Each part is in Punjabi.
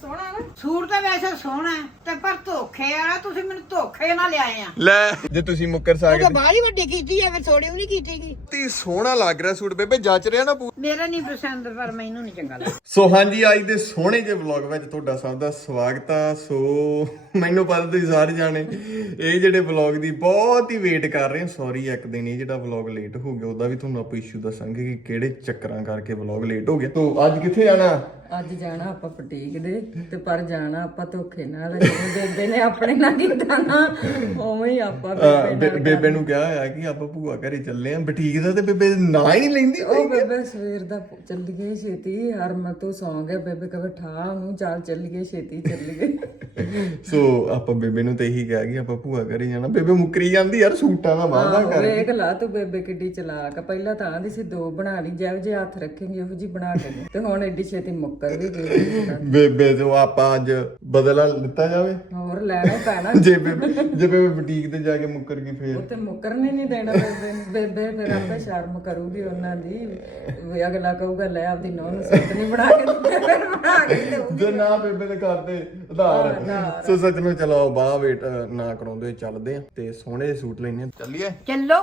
ਸੋਹਣਾ ਨਾ। ਸੂਟ ਤਾਂ ਵੈਸੇ ਸੋਹਣਾ ਹੈ, ਤੇ ਪਰ ਧੋਖੇ ਵਾਲਾ ਤੁਸੀਂ ਮੈਨੂੰ ਧੋਖੇ ਨਾਲ ਲਿਆਏ ਆ। ਲੈ ਜੇ ਤੁਸੀਂ ਮੁੱਕਰ ਤਾਂ ਸਕਦੇ ਬਾਹਲੀ ਵੱਡੀ ਕੀਤੀ ਐ ਫਿਰ ਥੋੜੀ ਵੀ ਨਹੀਂ ਕੀਤੀਗੀ ਤੀ ਸੋਹਣਾ ਲੱਗ ਰਿਹਾ ਸੂਟ ਬੇਬੇ ਜੱਚ ਰਿਹਾ ਨਾ ਪੂ- ਮੇਰਾ ਨਹੀਂ ਪਸੰਦ ਪਰ ਮੈਨੂੰ ਨਹੀਂ ਚੰਗਾ ਲੱਗਦਾ। ਸੋ ਹਾਂਜੀ ਅੱਜ ਦੇ ਸੋਹਣੇ ਜਿਹੇ ਵਲੌਗ ਵਿੱਚ ਤੁਹਾਡਾ ਸਭ ਦਾ ਸਵਾਗਤ ਆ। ਸੋ ਮੈਨੂੰ ਪਤਾ ਤੁਸੀਂ ਸਾਰੇ ਜਾਣੇ। ਇਹ ਜਿਹੜੇ ਵਲੌਗ ਦੀ ਬਹੁਤ ਹੀ ਵੇਟ ਕਰ ਰਹੇ ਸੌਰੀ ਇੱਕ ਦਿਨ ਇਹ ਜਿਹੜਾ ਵਲੌਗ ਲੇਟ ਹੋ ਗਿਆ ਉਹਦਾ ਵੀ ਤੁਹਾਨੂੰ ਆਪਾਂ ਇਸ਼ੂ ਦੱਸਾਂਗੇ ਕਿ ਕਿਹੜੇ ਚੱਕਰਾਂ ਕਰਕੇ ਵਲੌਗ ਲੇਟ ਹੋ ਗਿਆ। ਤੋ ਅੱਜ ਕਿੱਥੇ ਜਾਣਾ? ਅੱਜ ਜਾਣਾ ਆਪਾਂ ਬੁਟੀਕ ਦੇ ਤੇ ਪਰ ਜਾਣਾ ਆਪਾਂ ਧੋਖੇ ਨਾਲ। ਜਿਵੇਂ ਬੇਬੇ ਨੇ ਆਪਣੇ ਨਾਲ ਕੀਤਾ ਨਾ ਉਵੇਂ ਹੀ ਆਪਾਂ ਅਹ, ਬੇਬੇ ਬੇ- ਬੇਬੇ ਨੂੰ ਕਿਹਾ ਹੋਇਆ ਕਿ ਆਪਾਂ ਭੂਆ ਘਰੇ ਚੱਲੇ ਆਂ ਬੁਟੀਕ ਦਾ ਤੇ ਬੇਬੇ ਨਾਂ ਹੀ ਨਹੀਂ ਲੈਂਦੀ। ਉਹ ਬੇਬੇ ਸਵੇਰ ਦਾ ਚੱਲ ਗਈ ਛੇਤੀ। ਹਰਮਨ ਤੋਂ ਸੌਂ ਗਿਆ ਬੇਬੇ ਕਹੇ ਠਾ ਉਹਨੂੰ ਚੱਲ ਚੱਲ ਗਏ ਛੇਤੀ ਚੱਲ ਗਏ। ਆਪਾਂ ਬੇਬੇ ਨੂੰ ਤੇ ਇਹੀ ਕਿਹਾ ਕਿ ਆਪਾਂ ਭੂਆ ਘਰੇ ਜਾਣਾ। ਬੇਬੇ ਮੁੱਕਰੀ ਜਾਂਦੀ ਯਾਰ ਸੂਟਾਂ ਦਾ ਵਾਅਦਾ ਕਰ। ਵੇਖ ਲਾ ਤੂੰ ਬੇਬੇ ਕਿੱਡੀ ਚਲਾਕ ਆ। ਪਹਿਲਾਂ ਤਾਂ ਆਂਦੀ ਸੀ ਦੋ ਬਣਾ ਲਈ ਜਿਹੋ ਜੇ ਹੱਥ ਰੱਖੇਂਗੇ ਉਹੋ ਜੀ ਬਣਾ ਕੇ ਦੇ। ਤੇ ਹੁਣ ਐਡੀ ਛੇਤੀ ਮੁੱਕਰ ਵੀ ਗਈ। ਬੇਬੇ ਤੋਂ ਆਪਾਂ ਅੱਜ ਬਦਲਾ ਲਿੱਤਾ ਜਾਵੇ। ਹੋਰ ਲੈਣਾ ਹੀ ਪੈਣਾ। ਜੇ ਬੇਬੇ ਜੇ ਬੇਬੇ ਬੁਟੀਕ ਤੇ ਜਾ ਕੇ ਮੁੱਕਰ ਗਈ ਫੇਰ। ਤੇ ਮੁੱਕਰਨੇ ਨਹੀਂ ਦੇਣਾ ਬੇਬੇ ਨੂੰ। ਬੇਬੇ ਫਿਰ ਆਪੇ ਸ਼ਰਮ ਕਰੂਗੀ ਉਹਨਾਂ ਦੀ। ਵੀ ਅਗਲਾ ਕਹੂਗਾ ਲੈ ਆਪਦੀ ਨੌਂ ਨੂੰ ਸੱਤ ਨਹੀਂ ਬਣਾ ਕੇ ਦਿੱਤੇ ਫਿਰ ਬਣਾ ਕੇ ਦੇਊ ਜੇ ਨਾ ਬੇਬੇ ਦੇ ਕਰਦੇ ਉਧਾਰ ਸੋ ਸੱਚ ਨੂੰ ਚਲੋ ਬਾਹ ਵੇਟ ਨਾ ਕਰਾਉਂਦੇ ਚੱਲਦੇ ਆ। ਤੇ ਸੋਹਣੇ ਸੂਟ ਲੈਣੇ ਚੱਲੀਏ? ਚੱਲੋ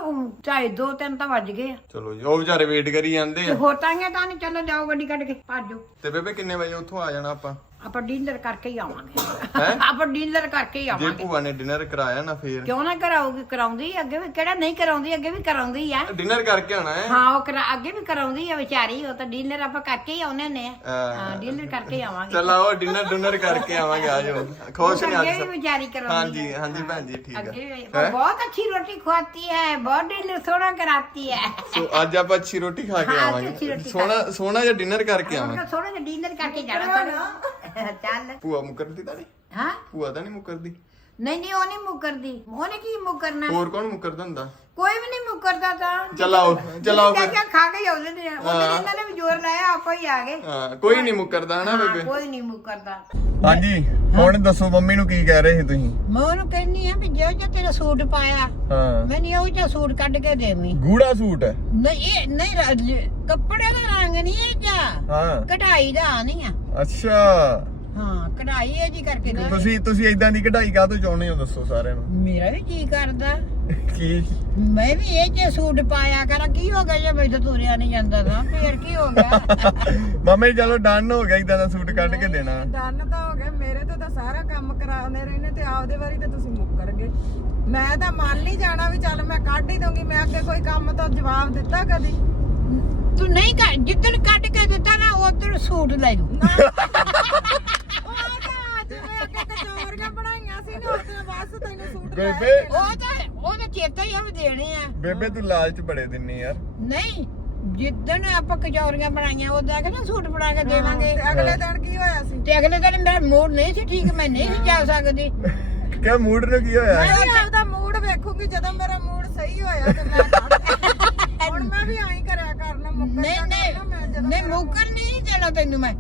ਢਾਈ ਦੋ ਤਿੰਨ ਤਾਂ ਵੱਜ ਗਏ ਆ। ਚਲੋ ਜੀ ਉਹ ਵਿਚਾਰੇ ਵੇਟ ਕਰੀ ਜਾਂਦੇ ਤੇ ਆ ਹੋਟਾਂਗੇ ਤਾਂ ਨਹੀਂ ਚੱਲੋ ਜਾਓ ਗੱਡੀ ਕੱਢ ਕੇ ਭਾਜੋ ਤੇ ਬੇਬੇ ਕਿੰਨੇ ਵਜੇ ਉੱਥੋਂ ਆ ਜਾਣਾ ਆਪਾਂ? ਆਪਾਂ ਡਿਨਰ ਕਰਕੇ ਹੀ ਆਵਾਂਗੇ। ਹੈਂ? ਆਪਾਂ ਡਿਨਰ ਕਰਕੇ ਹੀ ਜੇ ਆਵਾਂਗੇ। ਨੇ ਡਿਨਰ ਕਰਾਇਆ ਨਾ ਫੇਰ। ਕਿਉਂ ਨਾ ਕਰਾਉਗੀ ਕਰਾਉਂਦੀ ਅੱਗੇ ਵੀ ਕਿਹੜਾ ਨਹੀਂ ਕਰਾਉਂਦੀ ਅੱਗੇ ਵੀ ਕਰਾਉਂਦੀ ਆ। ਡਿਨਰ ਕਰਕੇ ਆਣਾ ਹੈ। ਹਾਂ ਉਹ ਕਰਾ ਅੱਗੇ ਵੀ ਕਰਾਉਂਦੀ ਆ ਵਿਚਾਰੀ ਉਹ ਤਾਂ ਡਿਨਰ ਆਪਾਂ ਕਰਕੇ ਹੀ ਆਉਨੇ ਨੇ ਹਾਂ ਡਿਨਰ ਕਰਕੇ ਹੀ ਆਵਾਂਗੇ। ਚਲ ਆਓ ਡਿਨਰ ਡੁਨਰ ਕਰਕੇ ਆਵਾਂਗੇ ਆ ਜਾਓ। ਖੁਸ਼ ਨੇ ਅੱਗੇ ਵੀ ਵਿਚਾਰੀ ਕਰਾਉਂਦੀ ਹਾਂਜੀ ਹਾਂਜੀ ਭੈਣ ਜੀ ਠੀਕ ਹੈ? ਵੀ- ਬਹੁਤ ਅੱਛੀ ਰੋਟੀ ਖਵਾਤੀ ਹੈ ਬਹੁਤ ਡਿਨਰ ਸੋਹਣਾ ਕਰਾਤੀ ਹੈ। ਸੋ ਅੱਜ ਆਪਾਂ ਅੱਛੀ ਰੋਟੀ ਖਾ ਕੇ ਆਵਾਂਗੇ। ਸੋਹਣਾ ਸੋਹਣਾ ਜਿਹਾ ਡਿਨਰ ਕਰਕੇ ਆਵਾਂਗੇ। ਥੋੜਾ ਜਿਹਾ ਡਿਨਰ ਕਰਕੇ ਜਾਣਾ ਥੋੜਾ ਚੱਲ। ਭੂਆ ਮੁਕਰਦੀ ਤਾਂ ਨਹੀਂ? ਹਾਂ? ਭੂਆ ਤਾਂ ਨਹੀਂ ਮੁਕਰਦੀ? ਨਹੀਂ ਨਹੀਂ ਉਹ ਨਹੀਂ ਮੁਕਰਦੀ। ਉਹਨੇ ਕੀ ਮੁਕਰਨਾ? ਹੋਰ ਕੌਣ ਮੁਕਰਦਾ ਹੁੰਦਾ? ਕੋਈ ਵੀ ਨਹੀਂ ਮੁਕਰਦਾ ਤਾਂ। ਚਲਾਓ ਚਲਾਓ ਕਿਆ ਕਿਆ ਖਾ ਕੇ ਆਉਂਦੇ ਨੇ। ਉਹਨੇ ਇਹਨਾਂ ਨੇ ਵੀ ਜ਼ੋਰ ਲਾਇਆ ਆਪਾਂ ਹੀ ਆ ਗਏ। ਹਾਂ, ਕੋਈ ਨਹੀਂ ਮੁਕਰਦਾ ਹਨਾ ਬੇਬੇ? ਕੋਈ ਨਹੀਂ ਮੁਕਰਦਾ। ਹਾਂਜੀ ਹੁਣ ਦੱਸੋ ਮੰਮੀ ਨੂੰ ਕੀ ਕਹਿ ਰਹੇ ਸੀ ਤੁਸੀਂ? ਮੈਂ ਉਹਨੂੰ ਕਹਿੰਨੀ ਆ ਵੀ ਜੋ ਜੋ ਤੇਰਾ ਸੂਟ ਪਾਇਆ ਹਾਂ। ਮੈਨੂੰ ਉਹ ਜਿਹਾ ਸੂਟ ਕੱਢ ਕੇ ਦੇਵੀਂ। ਗੂੜਾ ਸੂਟ ਨਹੀਂ ਇਹ ਨਹੀਂ ਕੱਪੜੇ ਦਾ ਰੰਗ ਨਹੀਂ ਇਹ ਜਾ ਹਾਂ। ਕਢਾਈ ਦਾ ਨਹੀਂ ਆ। ਅੱਛਾ। ਹਾਂ ਕਢਾਈ ਇਹ ਜੀ ਕਰਕੇ ਦੇ ਤੁਸੀਂ ਤੁਸੀਂ ਇਦਾਂ ਦੀ ਕਢਾਈ ਕਾਹ ਤੋਂ ਚਾਹੁੰਦੇ ਹੋ ਦੱਸੋ ਸਾਰਿਆਂ ਨੂੰ? ਮੇਰਾ ਵੀ ਜੀ ਕਰਦਾ। ਕੀ? ਮੈਂ ਵੀ ਇਹ ਜੇ ਸੂਟ ਪਾਇਆ ਕਰਾਂ ਕੀ ਹੋ ਗਿਆ ਜੇ ਮੈਨੂੰ ਤੁਰਿਆ ਨਹੀਂ ਜਾਂਦਾ ਤਾਂ? ਫੇਰ ਕੀ ਹੋ ਗਿਆ? ਮੰਮੀ ਚਲੋ ਡਨ ਹੋ ਗਿਆ ਇਦਾਂ ਦਾ ਸੂਟ ਕੱਢ ਕੇ ਦੇਣਾ। ਡਨ ਤਾਂ ਹੋ ਗਿਆ। ਮੇਰੇ ਤੋਂ ਤਾਂ ਸਾਰਾ ਕੰਮ ਕਰਾਉਂਦੇ ਰਹਿੰਦੇ ਤੇ ਆਪਦੇ ਵਾਰੀ ਤੇ ਤੁਸੀਂ ਮੁੱਕਰ ਗਏ। ਮੈਂ ਤਾਂ ਮੰਨ ਨਹੀਂ ਜਾਣਾ ਵੀ ਚੱਲ ਮੈਂ ਕੱਢ ਹੀ ਦਊਂਗੀ ਮੈਂ ਅੱਗੇ ਕੋਈ ਕੰਮ ਤਾਂ ਜਵਾਬ ਦਿੱਤਾ ਕਦੀ। ਤੂੰ ਨਹੀਂ ਕਰ ਜਿੱਦਣ ਕੱਢ ਕੇ ਦਿੱਤਾ ਨਾ ਉਦੋਂ ਸੂਟ ਲੈ ਲੂ ਕਚੌਰੀਆਂ ਬਣਾਈਆਂ ਸੀ ਨਾ ਉਹਦੇ ਬਸ ਤੈਨੂੰ ਸੂਟ ਬੇਬੇ। ਉਹ ਤਾਂ ਉਹ ਤਾਂ ਚੇਤਾ ਹੀ ਹਮ ਦੇਣੇ ਆ। ਬੇਬੇ ਤੂੰ ਲਾਲਚ ਬੜੇ ਦਿੰਨੀ ਯਾਰ। ਨਹੀਂ ਜਿੱਦਣ ਆਪਾਂ ਕਚੌਰੀਆਂ ਬਣਾਈਆਂ ਉਦੋਂ ਕਿ ਨਾ ਸੂਟ ਬਣਾ ਕੇ ਦੇਵਾਂਗੇ। ਤੇ ਅਗਲੇ ਦਿਨ ਕੀ ਹੋਇਆ ਸੀ? ਤੇ ਅਗਲੇ ਦਿਨ ਮੇਰਾ ਮੂਡ ਨਹੀਂ ਸੀ ਠੀਕ ਮੈਂ ਨਹੀਂ ਸੀ ਜਾ ਸਕਦੀ। ਕਿਆ ਮੂਡ ਨੂੰ ਕੀ ਹੋਇਆ? ਮੈਂ ਵੀ ਆਪਦਾ ਮੂਡ ਵੇਖੂਗੀ ਜਦੋਂ ਮੇਰਾ ਮੂਡ ਸਹੀ ਹੋਇਆ ਤੇ ਮੈਂ ਕੱਢ ਹੁਣ ਮੈਂ ਵੀ ਐਂ ਕਰਿਆ ਕਰਨਾ ਮੁੱਕਰ ਨਹੀਂ ਜਾਣਾ ਮੈਂ ਨਹੀਂ ਜਦੋਂ ਨਹੀਂ ਮੁੱਕਰ ਨਹੀਂ ਦੇਣਾ ਤੈਨੂੰ ਮੈਂ।